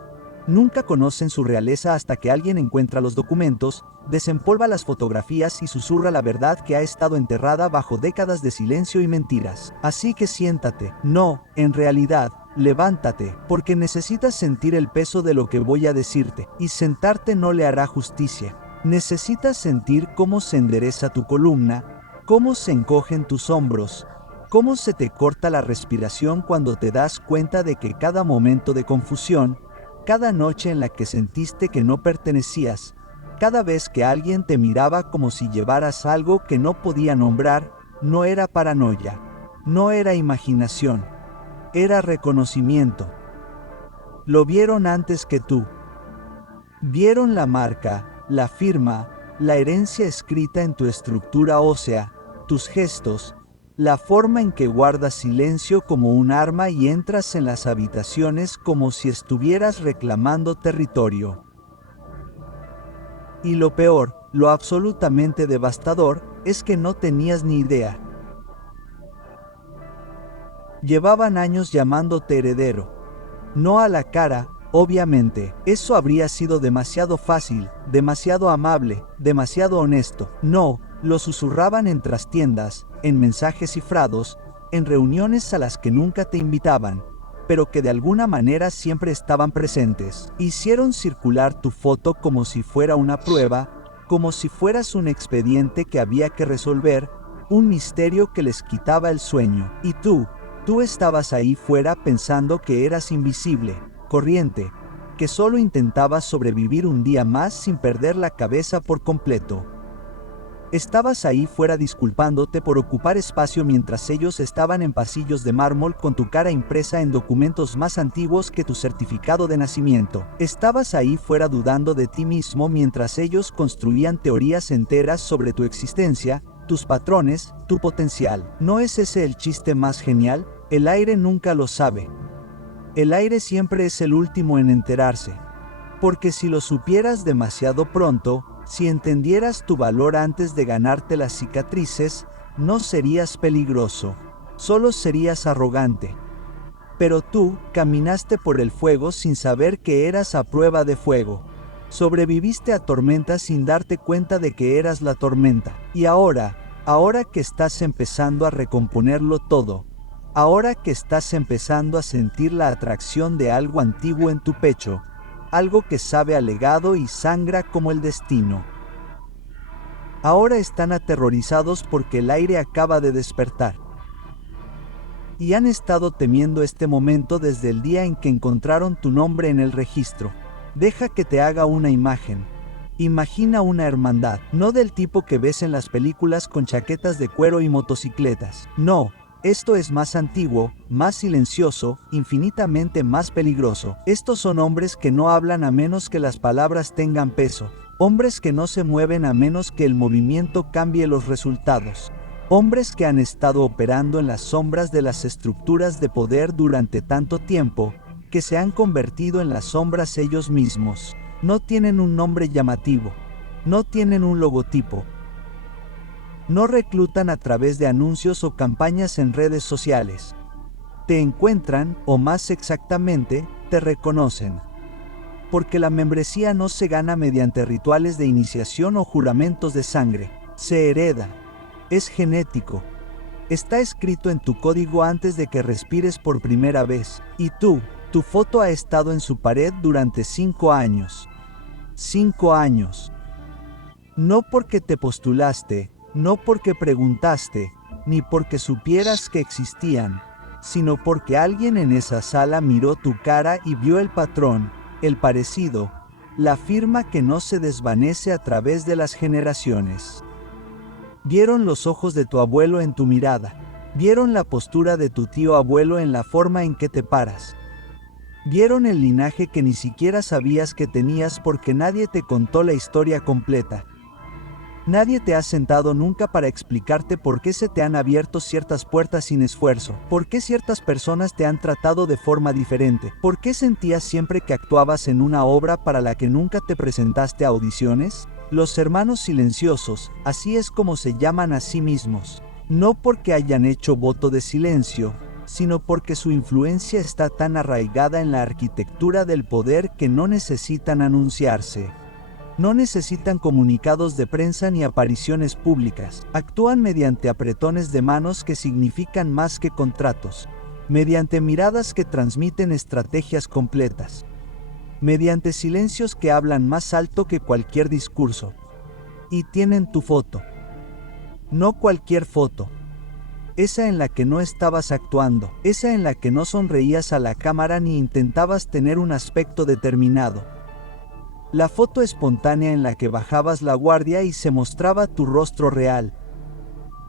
Nunca conocen su realeza hasta que alguien encuentra los documentos, desempolva las fotografías y susurra la verdad que ha estado enterrada bajo décadas de silencio y mentiras. Así que siéntate. No, en realidad, levántate, porque necesitas sentir el peso de lo que voy a decirte, y sentarte no le hará justicia. Necesitas sentir cómo se endereza tu columna, cómo se encogen tus hombros, cómo se te corta la respiración cuando te das cuenta de que cada momento de confusión, cada noche en la que sentiste que no pertenecías, cada vez que alguien te miraba como si llevaras algo que no podía nombrar, no era paranoia, no era imaginación, era reconocimiento. Lo vieron antes que tú. Vieron la marca, la firma, la herencia escrita en tu estructura ósea, tus gestos, la forma en que guardas silencio como un arma y entras en las habitaciones como si estuvieras reclamando territorio. Y lo peor, lo absolutamente devastador, es que no tenías ni idea. Llevaban años llamándote heredero. No a la cara, obviamente, eso habría sido demasiado fácil, demasiado amable, demasiado honesto. No, lo susurraban en trastiendas, en mensajes cifrados, en reuniones a las que nunca te invitaban, pero que de alguna manera siempre estaban presentes. Hicieron circular tu foto como si fuera una prueba, como si fueras un expediente que había que resolver, un misterio que les quitaba el sueño. Y tú estabas ahí fuera pensando que eras invisible, corriente, que solo intentabas sobrevivir un día más sin perder la cabeza por completo. Estabas ahí fuera disculpándote por ocupar espacio mientras ellos estaban en pasillos de mármol con tu cara impresa en documentos más antiguos que tu certificado de nacimiento. Estabas ahí fuera dudando de ti mismo mientras ellos construían teorías enteras sobre tu existencia, tus patrones, tu potencial. ¿No es ese el chiste más genial? El aire nunca lo sabe. El aire siempre es el último en enterarse. Porque si lo supieras demasiado pronto, si entendieras tu valor antes de ganarte las cicatrices, no serías peligroso, solo serías arrogante. Pero tú, caminaste por el fuego sin saber que eras a prueba de fuego. Sobreviviste a tormentas sin darte cuenta de que eras la tormenta. Y ahora que estás empezando a recomponerlo todo, ahora que estás empezando a sentir la atracción de algo antiguo en tu pecho, algo que sabe a legado y sangra como el destino. Ahora están aterrorizados porque el aire acaba de despertar. Y han estado temiendo este momento desde el día en que encontraron tu nombre en el registro. Deja que te haga una imagen. Imagina una hermandad, no del tipo que ves en las películas con chaquetas de cuero y motocicletas. No, esto es más antiguo, más silencioso, infinitamente más peligroso. Estos son hombres que no hablan a menos que las palabras tengan peso. Hombres que no se mueven a menos que el movimiento cambie los resultados. Hombres que han estado operando en las sombras de las estructuras de poder durante tanto tiempo, que se han convertido en las sombras ellos mismos. No tienen un nombre llamativo. No tienen un logotipo. No reclutan a través de anuncios o campañas en redes sociales. Te encuentran, o más exactamente, te reconocen. Porque la membresía no se gana mediante rituales de iniciación o juramentos de sangre. Se hereda. Es genético. Está escrito en tu código antes de que respires por primera vez. Y tú, tu foto ha estado en su pared durante 5 años. 5 años. No porque te postulaste, no porque preguntaste, ni porque supieras que existían, sino porque alguien en esa sala miró tu cara y vio el patrón, el parecido, la firma que no se desvanece a través de las generaciones. Vieron los ojos de tu abuelo en tu mirada. Vieron la postura de tu tío abuelo en la forma en que te paras. Vieron el linaje que ni siquiera sabías que tenías porque nadie te contó la historia completa. Nadie te ha sentado nunca para explicarte por qué se te han abierto ciertas puertas sin esfuerzo, por qué ciertas personas te han tratado de forma diferente, por qué sentías siempre que actuabas en una obra para la que nunca te presentaste a audiciones. Los hermanos silenciosos, así es como se llaman a sí mismos, no porque hayan hecho voto de silencio, sino porque su influencia está tan arraigada en la arquitectura del poder que no necesitan anunciarse. No necesitan comunicados de prensa ni apariciones públicas. Actúan mediante apretones de manos que significan más que contratos, mediante miradas que transmiten estrategias completas, mediante silencios que hablan más alto que cualquier discurso. Y tienen tu foto. No cualquier foto. Esa en la que no estabas actuando, esa en la que no sonreías a la cámara ni intentabas tener un aspecto determinado. La foto espontánea en la que bajabas la guardia y se mostraba tu rostro real.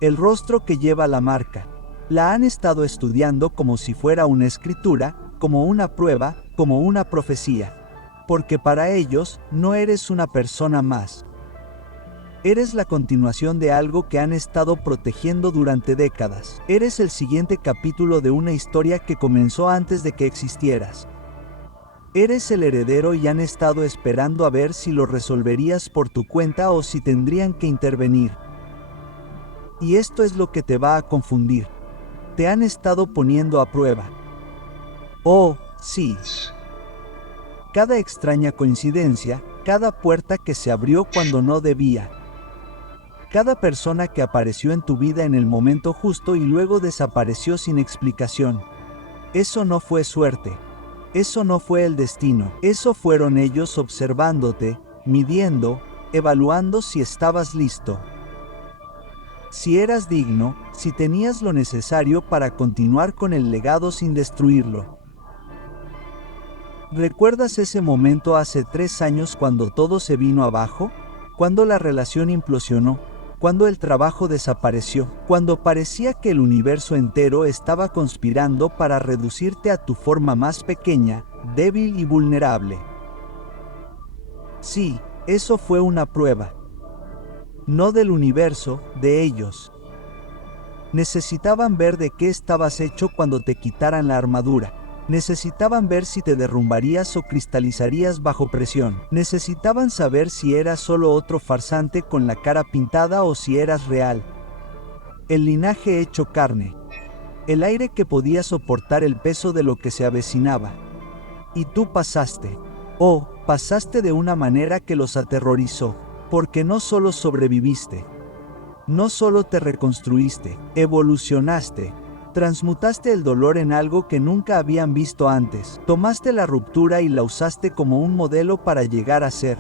El rostro que lleva la marca. La han estado estudiando como si fuera una escritura, como una prueba, como una profecía. Porque para ellos, no eres una persona más. Eres la continuación de algo que han estado protegiendo durante décadas. Eres el siguiente capítulo de una historia que comenzó antes de que existieras. Eres el heredero y han estado esperando a ver si lo resolverías por tu cuenta o si tendrían que intervenir. Y esto es lo que te va a confundir. Te han estado poniendo a prueba. Oh, sí. Cada extraña coincidencia, cada puerta que se abrió cuando no debía. Cada persona que apareció en tu vida en el momento justo y luego desapareció sin explicación. Eso no fue suerte. Eso no fue el destino. Eso fueron ellos observándote, midiendo, evaluando si estabas listo. Si eras digno, si tenías lo necesario para continuar con el legado sin destruirlo. ¿Recuerdas ese momento hace 3 años cuando todo se vino abajo? Cuando la relación implosionó, cuando el trabajo desapareció, cuando parecía que el universo entero estaba conspirando para reducirte a tu forma más pequeña, débil y vulnerable. Sí, eso fue una prueba. No del universo, de ellos. Necesitaban ver de qué estabas hecho cuando te quitaran la armadura. Necesitaban ver si te derrumbarías o cristalizarías bajo presión. Necesitaban saber si eras solo otro farsante con la cara pintada o si eras real. El linaje hecho carne. El aire que podía soportar el peso de lo que se avecinaba. Y tú pasaste. Oh, pasaste de una manera que los aterrorizó. Porque no solo sobreviviste. No solo te reconstruiste, evolucionaste. Transmutaste el dolor en algo que nunca habían visto antes. Tomaste la ruptura y la usaste como un modelo para llegar a ser.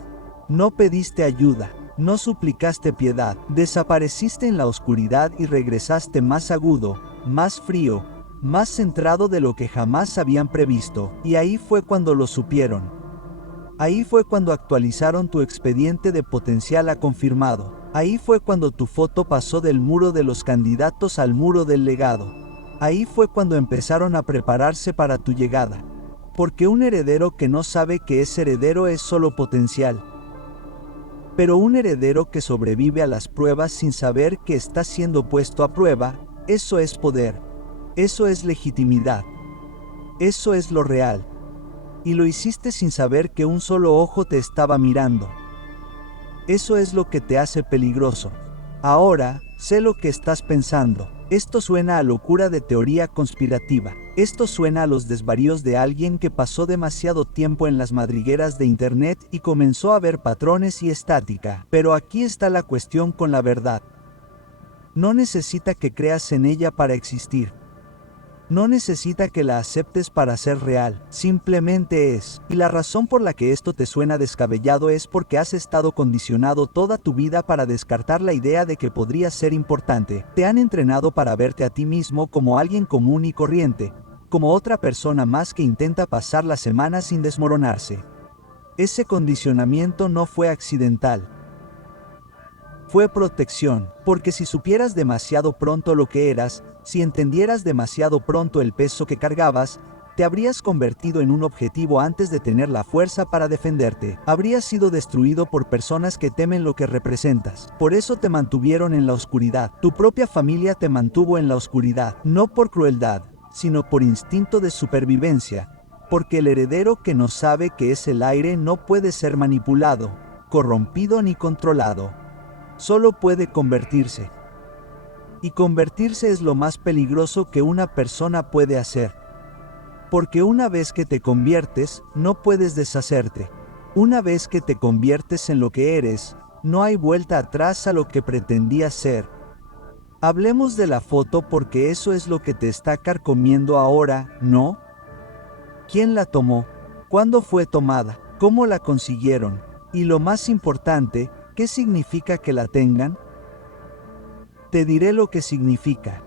No pediste ayuda, no suplicaste piedad. Desapareciste en la oscuridad y regresaste más agudo, más frío, más centrado de lo que jamás habían previsto. Y ahí fue cuando lo supieron. Ahí fue cuando actualizaron tu expediente de potencial a confirmado. Ahí fue cuando tu foto pasó del muro de los candidatos al muro del legado. Ahí fue cuando empezaron a prepararse para tu llegada. Porque un heredero que no sabe que es heredero es solo potencial. Pero un heredero que sobrevive a las pruebas sin saber que está siendo puesto a prueba, eso es poder. Eso es legitimidad. Eso es lo real. Y lo hiciste sin saber que un solo ojo te estaba mirando. Eso es lo que te hace peligroso. Ahora, sé lo que estás pensando. Esto suena a locura de teoría conspirativa. Esto suena a los desvaríos de alguien que pasó demasiado tiempo en las madrigueras de internet y comenzó a ver patrones y estática. Pero aquí está la cuestión con la verdad. No necesita que creas en ella para existir. No necesita que la aceptes para ser real, simplemente es. Y la razón por la que esto te suena descabellado es porque has estado condicionado toda tu vida para descartar la idea de que podría ser importante. Te han entrenado para verte a ti mismo como alguien común y corriente, como otra persona más que intenta pasar la semana sin desmoronarse. Ese condicionamiento no fue accidental. Fue protección, porque si supieras demasiado pronto lo que eras, si entendieras demasiado pronto el peso que cargabas, te habrías convertido en un objetivo antes de tener la fuerza para defenderte. Habrías sido destruido por personas que temen lo que representas. Por eso te mantuvieron en la oscuridad. Tu propia familia te mantuvo en la oscuridad, no por crueldad, sino por instinto de supervivencia, porque el heredero que no sabe que es el aire no puede ser manipulado, corrompido ni controlado. Solo puede convertirse. Y convertirse es lo más peligroso que una persona puede hacer. Porque una vez que te conviertes, no puedes deshacerte. Una vez que te conviertes en lo que eres, no hay vuelta atrás a lo que pretendías ser. Hablemos de la foto porque eso es lo que te está carcomiendo ahora, ¿no? ¿Quién la tomó? ¿Cuándo fue tomada? ¿Cómo la consiguieron? Y lo más importante, ¿qué significa que la tengan? Te diré lo que significa.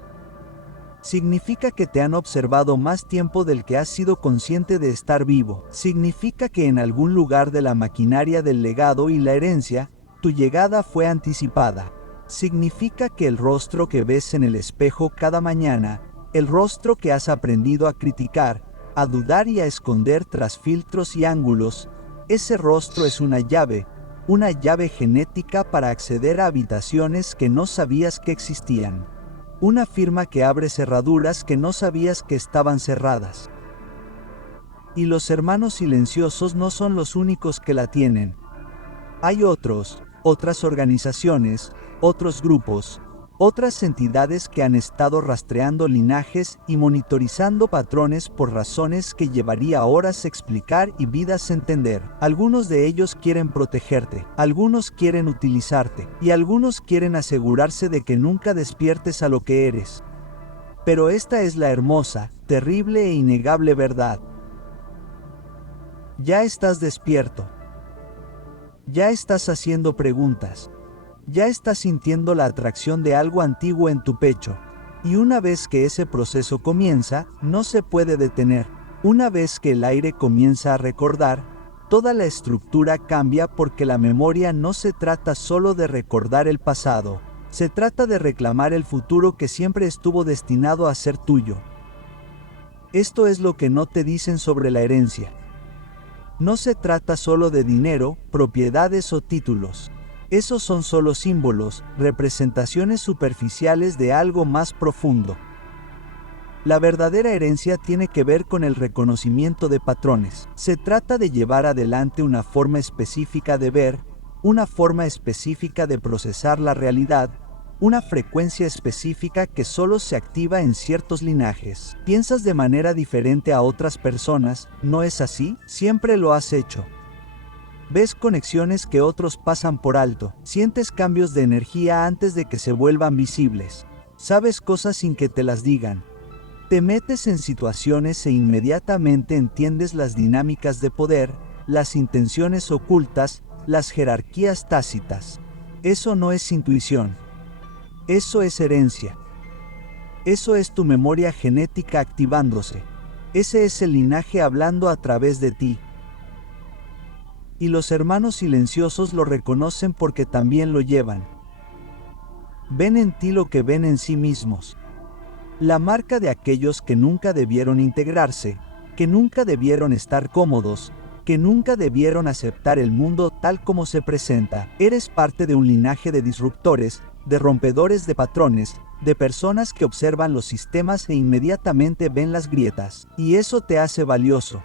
Significa que te han observado más tiempo del que has sido consciente de estar vivo. Significa que en algún lugar de la maquinaria del legado y la herencia, tu llegada fue anticipada. Significa que el rostro que ves en el espejo cada mañana, el rostro que has aprendido a criticar, a dudar y a esconder tras filtros y ángulos, ese rostro es una llave genética para acceder a habitaciones que no sabías que existían. Una firma que abre cerraduras que no sabías que estaban cerradas. Y los hermanos silenciosos no son los únicos que la tienen. Hay otras organizaciones, otros grupos, otras entidades que han estado rastreando linajes y monitorizando patrones por razones que llevaría horas explicar y vidas entender. Algunos de ellos quieren protegerte, algunos quieren utilizarte, y algunos quieren asegurarse de que nunca despiertes a lo que eres. Pero esta es la hermosa, terrible e innegable verdad. Ya estás despierto. Ya estás haciendo preguntas. Ya estás sintiendo la atracción de algo antiguo en tu pecho. Y una vez que ese proceso comienza, no se puede detener. Una vez que el aire comienza a recordar, toda la estructura cambia porque la memoria no se trata solo de recordar el pasado. Se trata de reclamar el futuro que siempre estuvo destinado a ser tuyo. Esto es lo que no te dicen sobre la herencia. No se trata solo de dinero, propiedades o títulos. Esos son solo símbolos, representaciones superficiales de algo más profundo. La verdadera herencia tiene que ver con el reconocimiento de patrones. Se trata de llevar adelante una forma específica de ver, una forma específica de procesar la realidad, una frecuencia específica que solo se activa en ciertos linajes. Piensas de manera diferente a otras personas, ¿no es así? Siempre lo has hecho. Ves conexiones que otros pasan por alto, sientes cambios de energía antes de que se vuelvan visibles. Sabes cosas sin que te las digan. Te metes en situaciones e inmediatamente entiendes las dinámicas de poder, las intenciones ocultas, las jerarquías tácitas. Eso no es intuición. Eso es herencia. Eso es tu memoria genética activándose. Ese es el linaje hablando a través de ti. Y los hermanos silenciosos lo reconocen porque también lo llevan. Ven en ti lo que ven en sí mismos. La marca de aquellos que nunca debieron integrarse, que nunca debieron estar cómodos, que nunca debieron aceptar el mundo tal como se presenta. Eres parte de un linaje de disruptores, de rompedores de patrones, de personas que observan los sistemas e inmediatamente ven las grietas, y eso te hace valioso.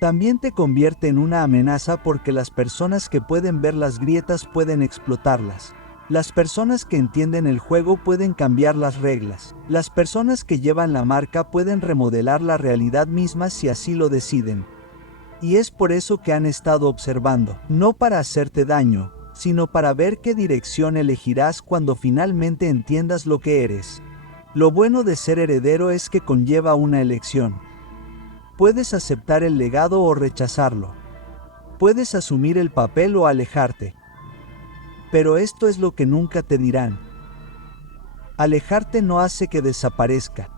También te convierte en una amenaza porque las personas que pueden ver las grietas pueden explotarlas. Las personas que entienden el juego pueden cambiar las reglas. Las personas que llevan la marca pueden remodelar la realidad misma si así lo deciden. Y es por eso que han estado observando, no para hacerte daño, sino para ver qué dirección elegirás cuando finalmente entiendas lo que eres. Lo bueno de ser heredero es que conlleva una elección. Puedes aceptar el legado o rechazarlo. Puedes asumir el papel o alejarte. Pero esto es lo que nunca te dirán. Alejarte no hace que desaparezca.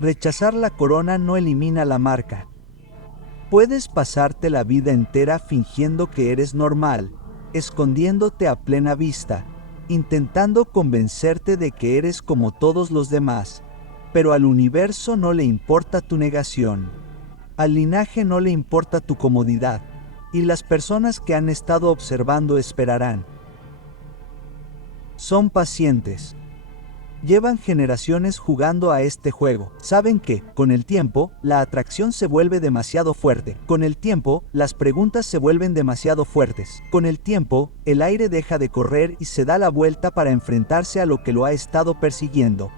Rechazar la corona no elimina la marca. Puedes pasarte la vida entera fingiendo que eres normal, escondiéndote a plena vista, intentando convencerte de que eres como todos los demás, pero al universo no le importa tu negación. Al linaje no le importa tu comodidad. Y las personas que han estado observando esperarán. Son pacientes. Llevan generaciones jugando a este juego. Saben que, con el tiempo, la atracción se vuelve demasiado fuerte. Con el tiempo, las preguntas se vuelven demasiado fuertes. Con el tiempo, el aire deja de correr y se da la vuelta para enfrentarse a lo que lo ha estado persiguiendo.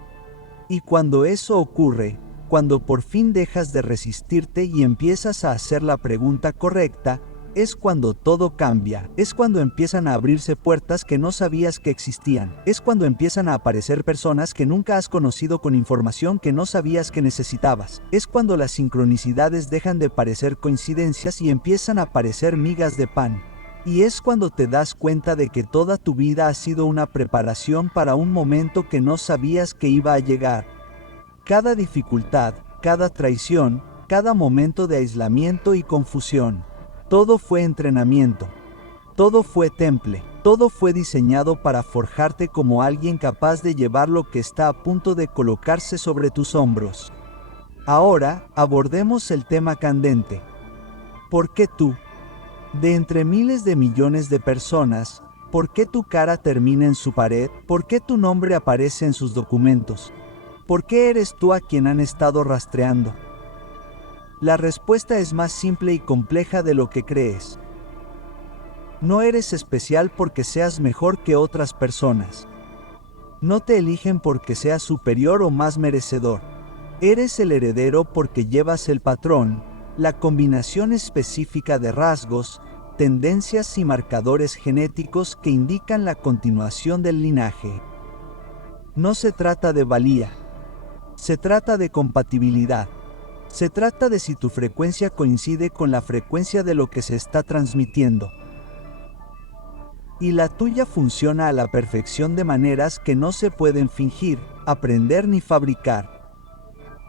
Y cuando eso ocurre, cuando por fin dejas de resistirte y empiezas a hacer la pregunta correcta, es cuando todo cambia, es cuando empiezan a abrirse puertas que no sabías que existían, es cuando empiezan a aparecer personas que nunca has conocido con información que no sabías que necesitabas, es cuando las sincronicidades dejan de parecer coincidencias y empiezan a parecer migas de pan. Y es cuando te das cuenta de que toda tu vida ha sido una preparación para un momento que no sabías que iba a llegar. Cada dificultad, cada traición, cada momento de aislamiento y confusión. Todo fue entrenamiento. Todo fue temple. Todo fue diseñado para forjarte como alguien capaz de llevar lo que está a punto de colocarse sobre tus hombros. Ahora, abordemos el tema candente. ¿Por qué tú? De entre miles de millones de personas, ¿por qué tu cara termina en su pared? ¿Por qué tu nombre aparece en sus documentos? ¿Por qué eres tú a quien han estado rastreando? La respuesta es más simple y compleja de lo que crees. No eres especial porque seas mejor que otras personas. No te eligen porque seas superior o más merecedor. Eres el heredero porque llevas el patrón, la combinación específica de rasgos, tendencias y marcadores genéticos que indican la continuación del linaje. No se trata de valía. Se trata de compatibilidad. Se trata de si tu frecuencia coincide con la frecuencia de lo que se está transmitiendo. Y la tuya funciona a la perfección de maneras que no se pueden fingir, aprender ni fabricar.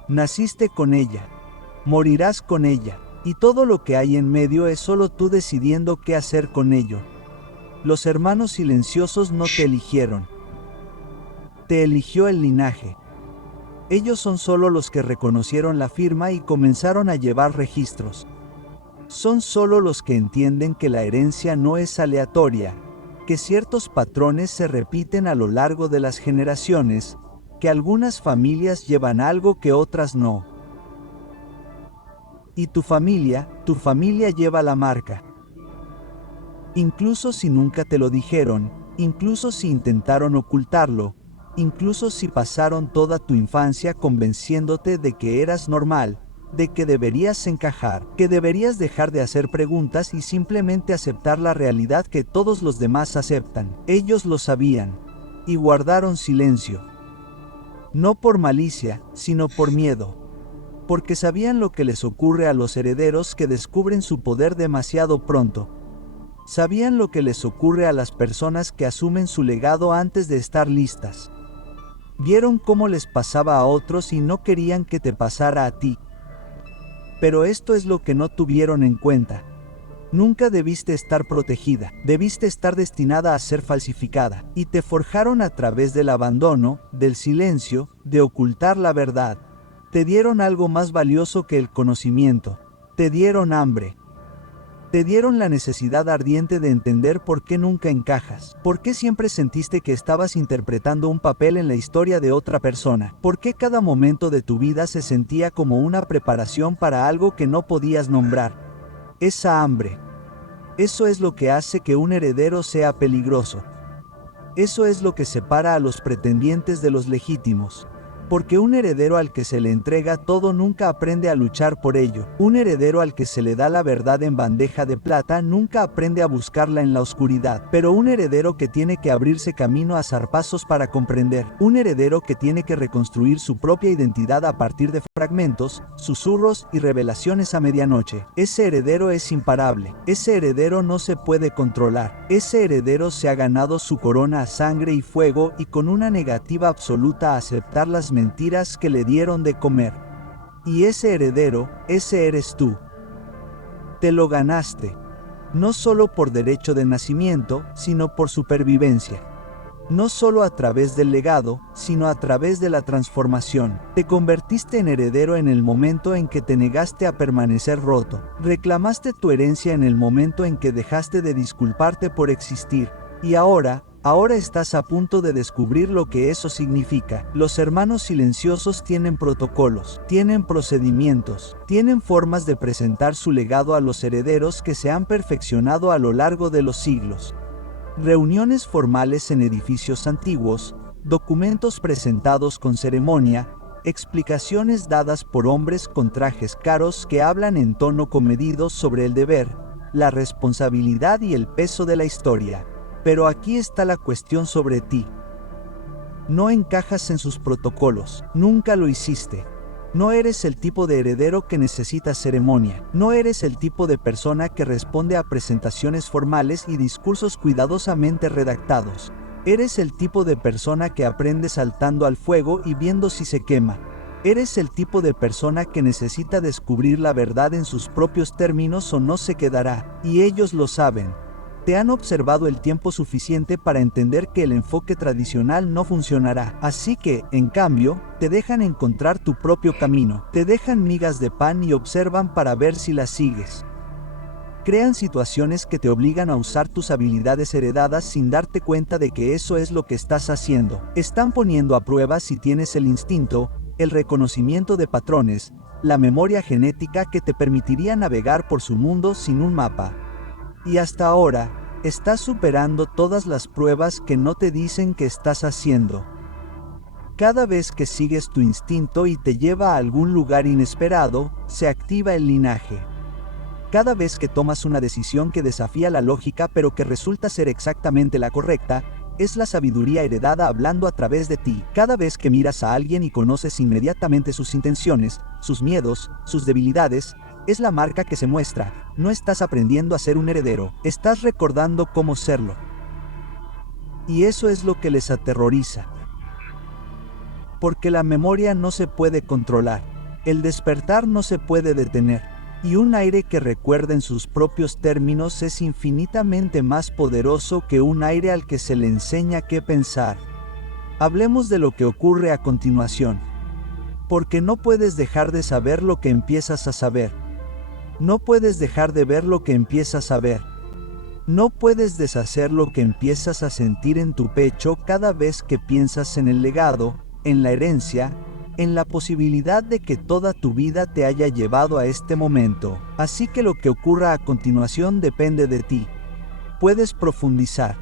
Naciste con ella. Morirás con ella. Y todo lo que hay en medio es solo tú decidiendo qué hacer con ello. Los hermanos silenciosos no te eligieron. Te eligió el linaje. Ellos son solo los que reconocieron la firma y comenzaron a llevar registros. Son solo los que entienden que la herencia no es aleatoria, que ciertos patrones se repiten a lo largo de las generaciones, que algunas familias llevan algo que otras no. Y tu familia lleva la marca. Incluso si nunca te lo dijeron, incluso si intentaron ocultarlo, incluso si pasaron toda tu infancia convenciéndote de que eras normal, de que deberías encajar, que deberías dejar de hacer preguntas y simplemente aceptar la realidad que todos los demás aceptan. Ellos lo sabían, y guardaron silencio. No por malicia, sino por miedo. Porque sabían lo que les ocurre a los herederos que descubren su poder demasiado pronto. Sabían lo que les ocurre a las personas que asumen su legado antes de estar listas. Vieron cómo les pasaba a otros y no querían que te pasara a ti. Pero esto es lo que no tuvieron en cuenta. Nunca debiste estar protegida, debiste estar destinada a ser falsificada, y te forjaron a través del abandono, del silencio, de ocultar la verdad. Te dieron algo más valioso que el conocimiento. Te dieron hambre. Te dieron la necesidad ardiente de entender por qué nunca encajas, por qué siempre sentiste que estabas interpretando un papel en la historia de otra persona, por qué cada momento de tu vida se sentía como una preparación para algo que no podías nombrar. Esa hambre. Eso es lo que hace que un heredero sea peligroso. Eso es lo que separa a los pretendientes de los legítimos. Porque un heredero al que se le entrega todo nunca aprende a luchar por ello. Un heredero al que se le da la verdad en bandeja de plata nunca aprende a buscarla en la oscuridad. Pero un heredero que tiene que abrirse camino a zarpazos para comprender. Un heredero que tiene que reconstruir su propia identidad a partir de fragmentos, susurros y revelaciones a medianoche. Ese heredero es imparable. Ese heredero no se puede controlar. Ese heredero se ha ganado su corona a sangre y fuego y con una negativa absoluta a aceptar las mentiras que le dieron de comer. Y ese heredero, ese eres tú. Te lo ganaste. No solo por derecho de nacimiento, sino por supervivencia. No solo a través del legado, sino a través de la transformación. Te convertiste en heredero en el momento en que te negaste a permanecer roto. Reclamaste tu herencia en el momento en que dejaste de disculparte por existir. Y ahora estás a punto de descubrir lo que eso significa. Los hermanos silenciosos tienen protocolos, tienen procedimientos, tienen formas de presentar su legado a los herederos que se han perfeccionado a lo largo de los siglos. Reuniones formales en edificios antiguos, documentos presentados con ceremonia, explicaciones dadas por hombres con trajes caros que hablan en tono comedido sobre el deber, la responsabilidad y el peso de la historia. Pero aquí está la cuestión sobre ti. No encajas en sus protocolos, nunca lo hiciste. No eres el tipo de heredero que necesita ceremonia. No eres el tipo de persona que responde a presentaciones formales y discursos cuidadosamente redactados. Eres el tipo de persona que aprende saltando al fuego y viendo si se quema. Eres el tipo de persona que necesita descubrir la verdad en sus propios términos o no se quedará, y ellos lo saben. Te han observado el tiempo suficiente para entender que el enfoque tradicional no funcionará, así que, en cambio, te dejan encontrar tu propio camino, te dejan migas de pan y observan para ver si las sigues. Crean situaciones que te obligan a usar tus habilidades heredadas sin darte cuenta de que eso es lo que estás haciendo. Están poniendo a prueba si tienes el instinto, el reconocimiento de patrones, la memoria genética que te permitiría navegar por su mundo sin un mapa. Y hasta ahora, estás superando todas las pruebas que no te dicen que estás haciendo. Cada vez que sigues tu instinto y te lleva a algún lugar inesperado, se activa el linaje. Cada vez que tomas una decisión que desafía la lógica pero que resulta ser exactamente la correcta, es la sabiduría heredada hablando a través de ti. Cada vez que miras a alguien y conoces inmediatamente sus intenciones, sus miedos, sus debilidades, es la marca que se muestra. No estás aprendiendo a ser un heredero, estás recordando cómo serlo. Y eso es lo que les aterroriza. Porque la memoria no se puede controlar, el despertar no se puede detener, y un aire que recuerda en sus propios términos es infinitamente más poderoso que un aire al que se le enseña qué pensar. Hablemos de lo que ocurre a continuación. Porque no puedes dejar de saber lo que empiezas a saber. No puedes dejar de ver lo que empiezas a ver. No puedes deshacer lo que empiezas a sentir en tu pecho cada vez que piensas en el legado, en la herencia, en la posibilidad de que toda tu vida te haya llevado a este momento. Así que lo que ocurra a continuación depende de ti. Puedes profundizar.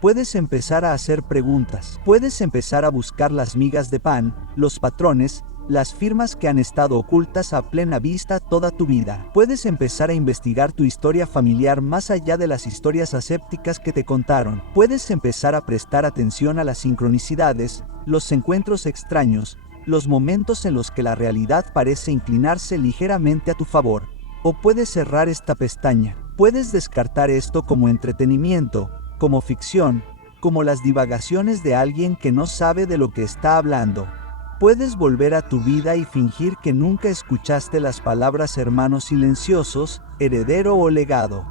Puedes empezar a hacer preguntas. Puedes empezar a buscar las migas de pan, los patrones, las firmas que han estado ocultas a plena vista toda tu vida. Puedes empezar a investigar tu historia familiar más allá de las historias asépticas que te contaron. Puedes empezar a prestar atención a las sincronicidades, los encuentros extraños, los momentos en los que la realidad parece inclinarse ligeramente a tu favor. O puedes cerrar esta pestaña. Puedes descartar esto como entretenimiento, como ficción, como las divagaciones de alguien que no sabe de lo que está hablando. Puedes volver a tu vida y fingir que nunca escuchaste las palabras hermanos silenciosos, heredero o legado.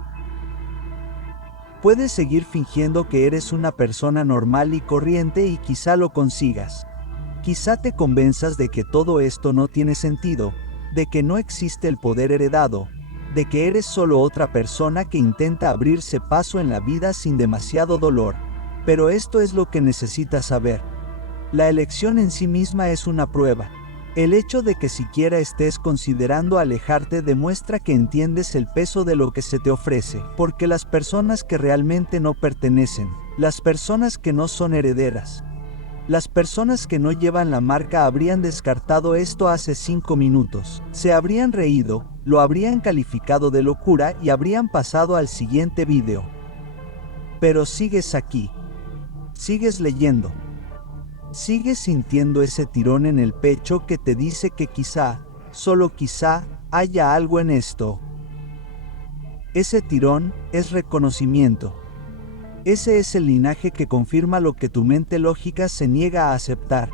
Puedes seguir fingiendo que eres una persona normal y corriente y quizá lo consigas. Quizá te convenzas de que todo esto no tiene sentido, de que no existe el poder heredado, de que eres solo otra persona que intenta abrirse paso en la vida sin demasiado dolor. Pero esto es lo que necesitas saber. La elección en sí misma es una prueba. El hecho de que siquiera estés considerando alejarte demuestra que entiendes el peso de lo que se te ofrece, porque las personas que realmente no pertenecen, las personas que no son herederas, las personas que no llevan la marca habrían descartado esto hace 5 minutos, se habrían reído, lo habrían calificado de locura y habrían pasado al siguiente vídeo. Pero sigues aquí, sigues leyendo. Sigues sintiendo ese tirón en el pecho que te dice que quizá, solo quizá, haya algo en esto. Ese tirón es reconocimiento. Ese es el linaje que confirma lo que tu mente lógica se niega a aceptar.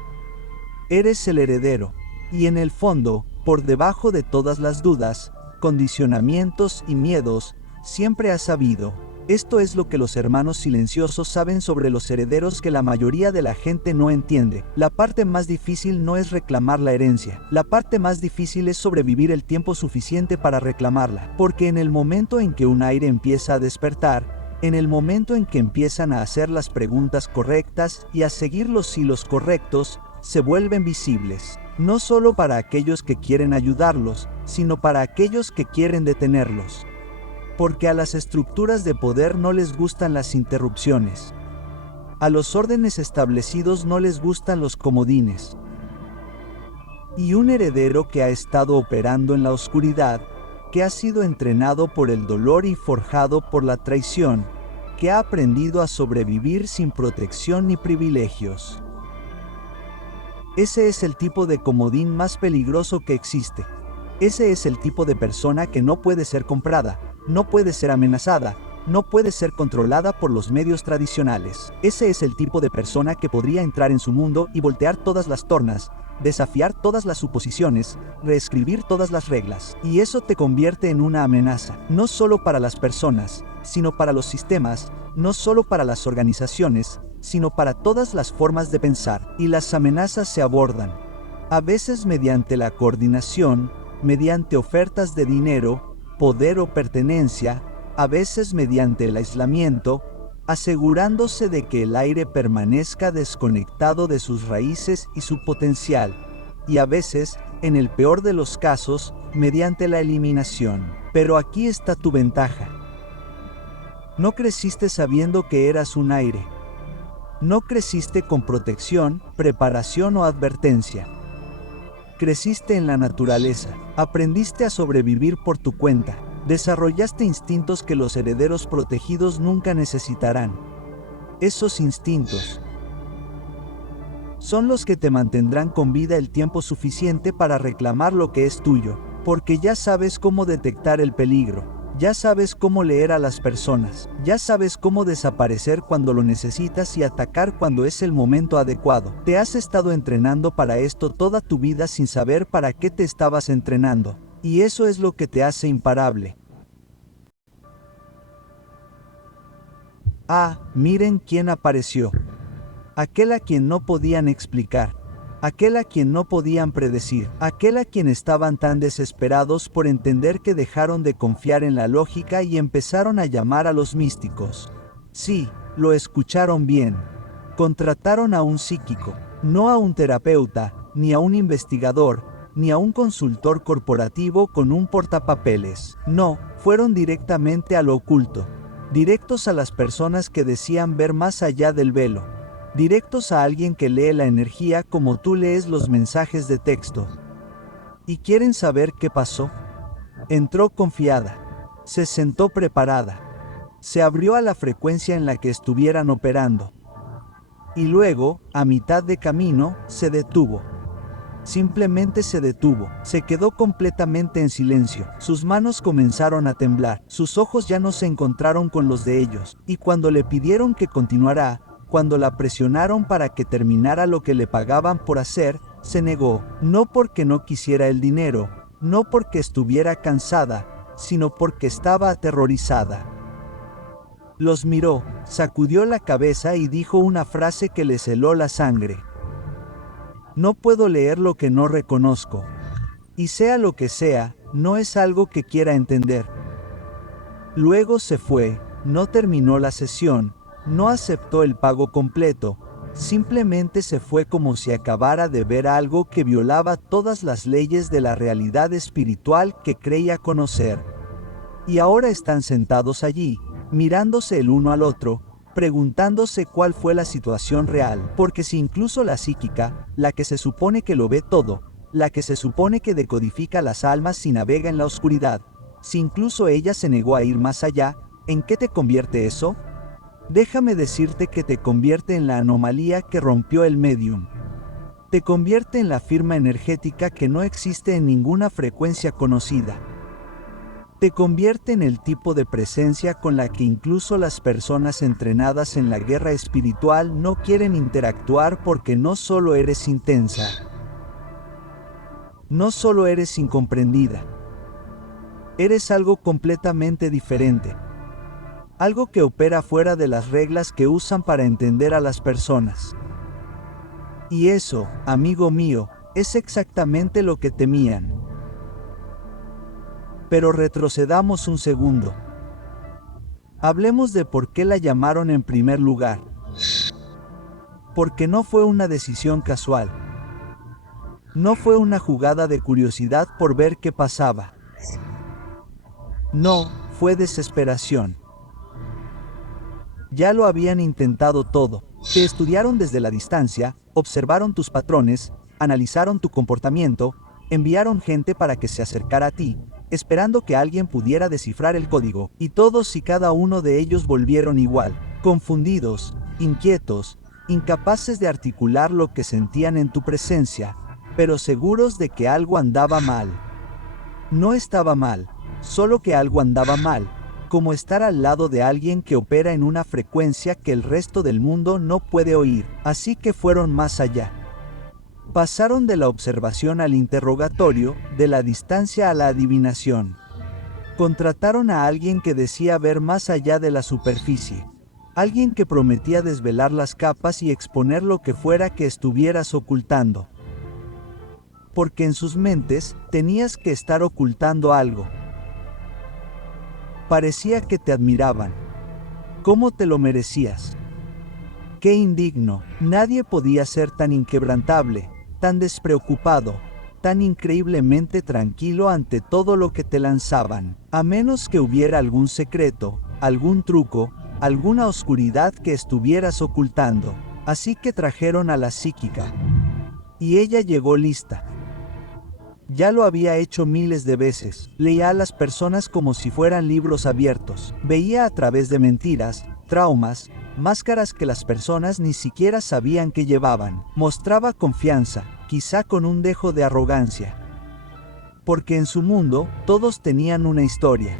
Eres el heredero, y en el fondo, por debajo de todas las dudas, condicionamientos y miedos, siempre has sabido. Esto es lo que los hermanos silenciosos saben sobre los herederos que la mayoría de la gente no entiende. La parte más difícil no es reclamar la herencia. La parte más difícil es sobrevivir el tiempo suficiente para reclamarla. Porque en el momento en que un aire empieza a despertar, en el momento en que empiezan a hacer las preguntas correctas y a seguir los hilos correctos, se vuelven visibles. No solo para aquellos que quieren ayudarlos, sino para aquellos que quieren detenerlos. Porque a las estructuras de poder no les gustan las interrupciones. A los órdenes establecidos no les gustan los comodines. Y un heredero que ha estado operando en la oscuridad, que ha sido entrenado por el dolor y forjado por la traición, que ha aprendido a sobrevivir sin protección ni privilegios. Ese es el tipo de comodín más peligroso que existe. Ese es el tipo de persona que no puede ser comprada, no puede ser amenazada, no puede ser controlada por los medios tradicionales. Ese es el tipo de persona que podría entrar en su mundo y voltear todas las tornas, desafiar todas las suposiciones, reescribir todas las reglas. Y eso te convierte en una amenaza, no solo para las personas, sino para los sistemas, no solo para las organizaciones, sino para todas las formas de pensar. Y las amenazas se abordan, a veces mediante la coordinación, mediante ofertas de dinero, poder o pertenencia, a veces mediante el aislamiento, asegurándose de que el aire permanezca desconectado de sus raíces y su potencial, y a veces, en el peor de los casos, mediante la eliminación. Pero aquí está tu ventaja. No creciste sabiendo que eras un aire. No creciste con protección, preparación o advertencia. Creciste en la naturaleza, aprendiste a sobrevivir por tu cuenta, desarrollaste instintos que los herederos protegidos nunca necesitarán. Esos instintos son los que te mantendrán con vida el tiempo suficiente para reclamar lo que es tuyo, porque ya sabes cómo detectar el peligro, ya sabes cómo leer a las personas, ya sabes cómo desaparecer cuando lo necesitas y atacar cuando es el momento adecuado. Te has estado entrenando para esto toda tu vida sin saber para qué te estabas entrenando, y eso es lo que te hace imparable. Ah, miren quién apareció. Aquel a quien no podían explicar. Aquel a quien no podían predecir, aquel a quien estaban tan desesperados por entender que dejaron de confiar en la lógica y empezaron a llamar a los místicos. Sí, lo escucharon bien. Contrataron a un psíquico. No a un terapeuta, ni a un investigador, ni a un consultor corporativo con un portapapeles. No, fueron directamente a lo oculto. Directos a las personas que decían ver más allá del velo. Directos a alguien que lee la energía como tú lees los mensajes de texto. ¿Y quieren saber qué pasó? Entró confiada. Se sentó preparada. Se abrió a la frecuencia en la que estuvieran operando. Y luego, a mitad de camino, se detuvo. Simplemente se detuvo, se quedó completamente en silencio, sus manos comenzaron a temblar, sus ojos ya no se encontraron con los de ellos, y cuando le pidieron que continuara, cuando la presionaron para que terminara lo que le pagaban por hacer, se negó, no porque no quisiera el dinero, no porque estuviera cansada, sino porque estaba aterrorizada. Los miró, sacudió la cabeza y dijo una frase que les heló la sangre. No puedo leer lo que no reconozco. Y sea lo que sea, no es algo que quiera entender. Luego se fue, no terminó la sesión, no aceptó el pago completo, simplemente se fue como si acabara de ver algo que violaba todas las leyes de la realidad espiritual que creía conocer. Y ahora están sentados allí, mirándose el uno al otro, preguntándose cuál fue la situación real, porque si incluso la psíquica, la que se supone que lo ve todo, la que se supone que decodifica las almas y navega en la oscuridad, si incluso ella se negó a ir más allá, ¿en qué te convierte eso? Déjame decirte que te convierte en la anomalía que rompió el medium. Te convierte en la firma energética que no existe en ninguna frecuencia conocida. Te convierte en el tipo de presencia con la que incluso las personas entrenadas en la guerra espiritual no quieren interactuar porque no solo eres intensa, no solo eres incomprendida, eres algo completamente diferente, algo que opera fuera de las reglas que usan para entender a las personas. Y eso, amigo mío, es exactamente lo que temían. Pero retrocedamos un segundo. Hablemos de por qué la llamaron en primer lugar. Porque no fue una decisión casual. No fue una jugada de curiosidad por ver qué pasaba. No, fue desesperación. Ya lo habían intentado todo. Te estudiaron desde la distancia, observaron tus patrones, analizaron tu comportamiento, enviaron gente para que se acercara a ti, esperando que alguien pudiera descifrar el código, y todos y cada uno de ellos volvieron igual, confundidos, inquietos, incapaces de articular lo que sentían en tu presencia, pero seguros de que algo andaba mal. No estaba mal, solo que algo andaba mal, como estar al lado de alguien que opera en una frecuencia que el resto del mundo no puede oír, así que fueron más allá. Pasaron de la observación al interrogatorio, de la distancia a la adivinación. Contrataron a alguien que decía ver más allá de la superficie. Alguien que prometía desvelar las capas y exponer lo que fuera que estuvieras ocultando. Porque en sus mentes, tenías que estar ocultando algo. Parecía que te admiraban. ¿Cómo te lo merecías? Qué indigno, nadie podía ser tan inquebrantable, tan despreocupado, tan increíblemente tranquilo ante todo lo que te lanzaban, a menos que hubiera algún secreto, algún truco, alguna oscuridad que estuvieras ocultando. Así que trajeron a la psíquica. Y ella llegó lista. Ya lo había hecho miles de veces, leía a las personas como si fueran libros abiertos, veía a través de mentiras, traumas, máscaras que las personas ni siquiera sabían que llevaban, mostraba confianza, quizá con un dejo de arrogancia. Porque en su mundo, todos tenían una historia,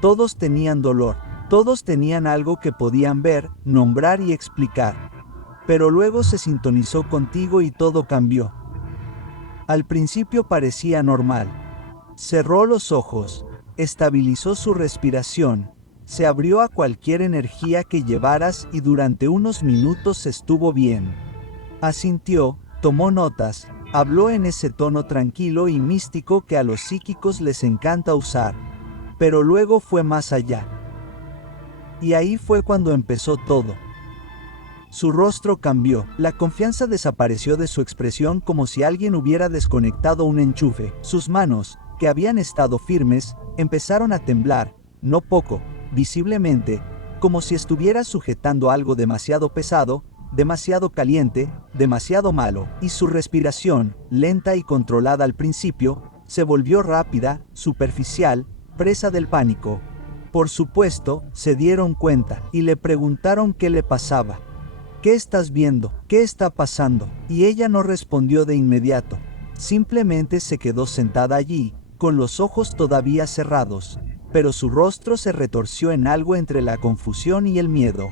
todos tenían dolor, todos tenían algo que podían ver, nombrar y explicar. Pero luego se sintonizó contigo y todo cambió. Al principio parecía normal. Cerró los ojos, estabilizó su respiración, se abrió a cualquier energía que llevaras y durante unos minutos estuvo bien. Asintió, tomó notas, habló en ese tono tranquilo y místico que a los psíquicos les encanta usar. Pero luego fue más allá. Y ahí fue cuando empezó todo. Su rostro cambió, la confianza desapareció de su expresión como si alguien hubiera desconectado un enchufe. Sus manos, que habían estado firmes, empezaron a temblar, no poco, visiblemente, como si estuviera sujetando algo demasiado pesado, demasiado caliente, demasiado malo, y su respiración, lenta y controlada al principio, se volvió rápida, superficial, presa del pánico. Por supuesto, se dieron cuenta, y le preguntaron qué le pasaba. ¿Qué estás viendo? ¿Qué está pasando? Y ella no respondió de inmediato. Simplemente se quedó sentada allí, con los ojos todavía cerrados, pero su rostro se retorció en algo entre la confusión y el miedo.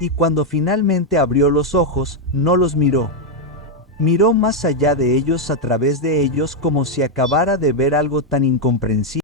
Y cuando finalmente abrió los ojos, no los miró. Miró más allá de ellos, a través de ellos, como si acabara de ver algo tan incomprensible.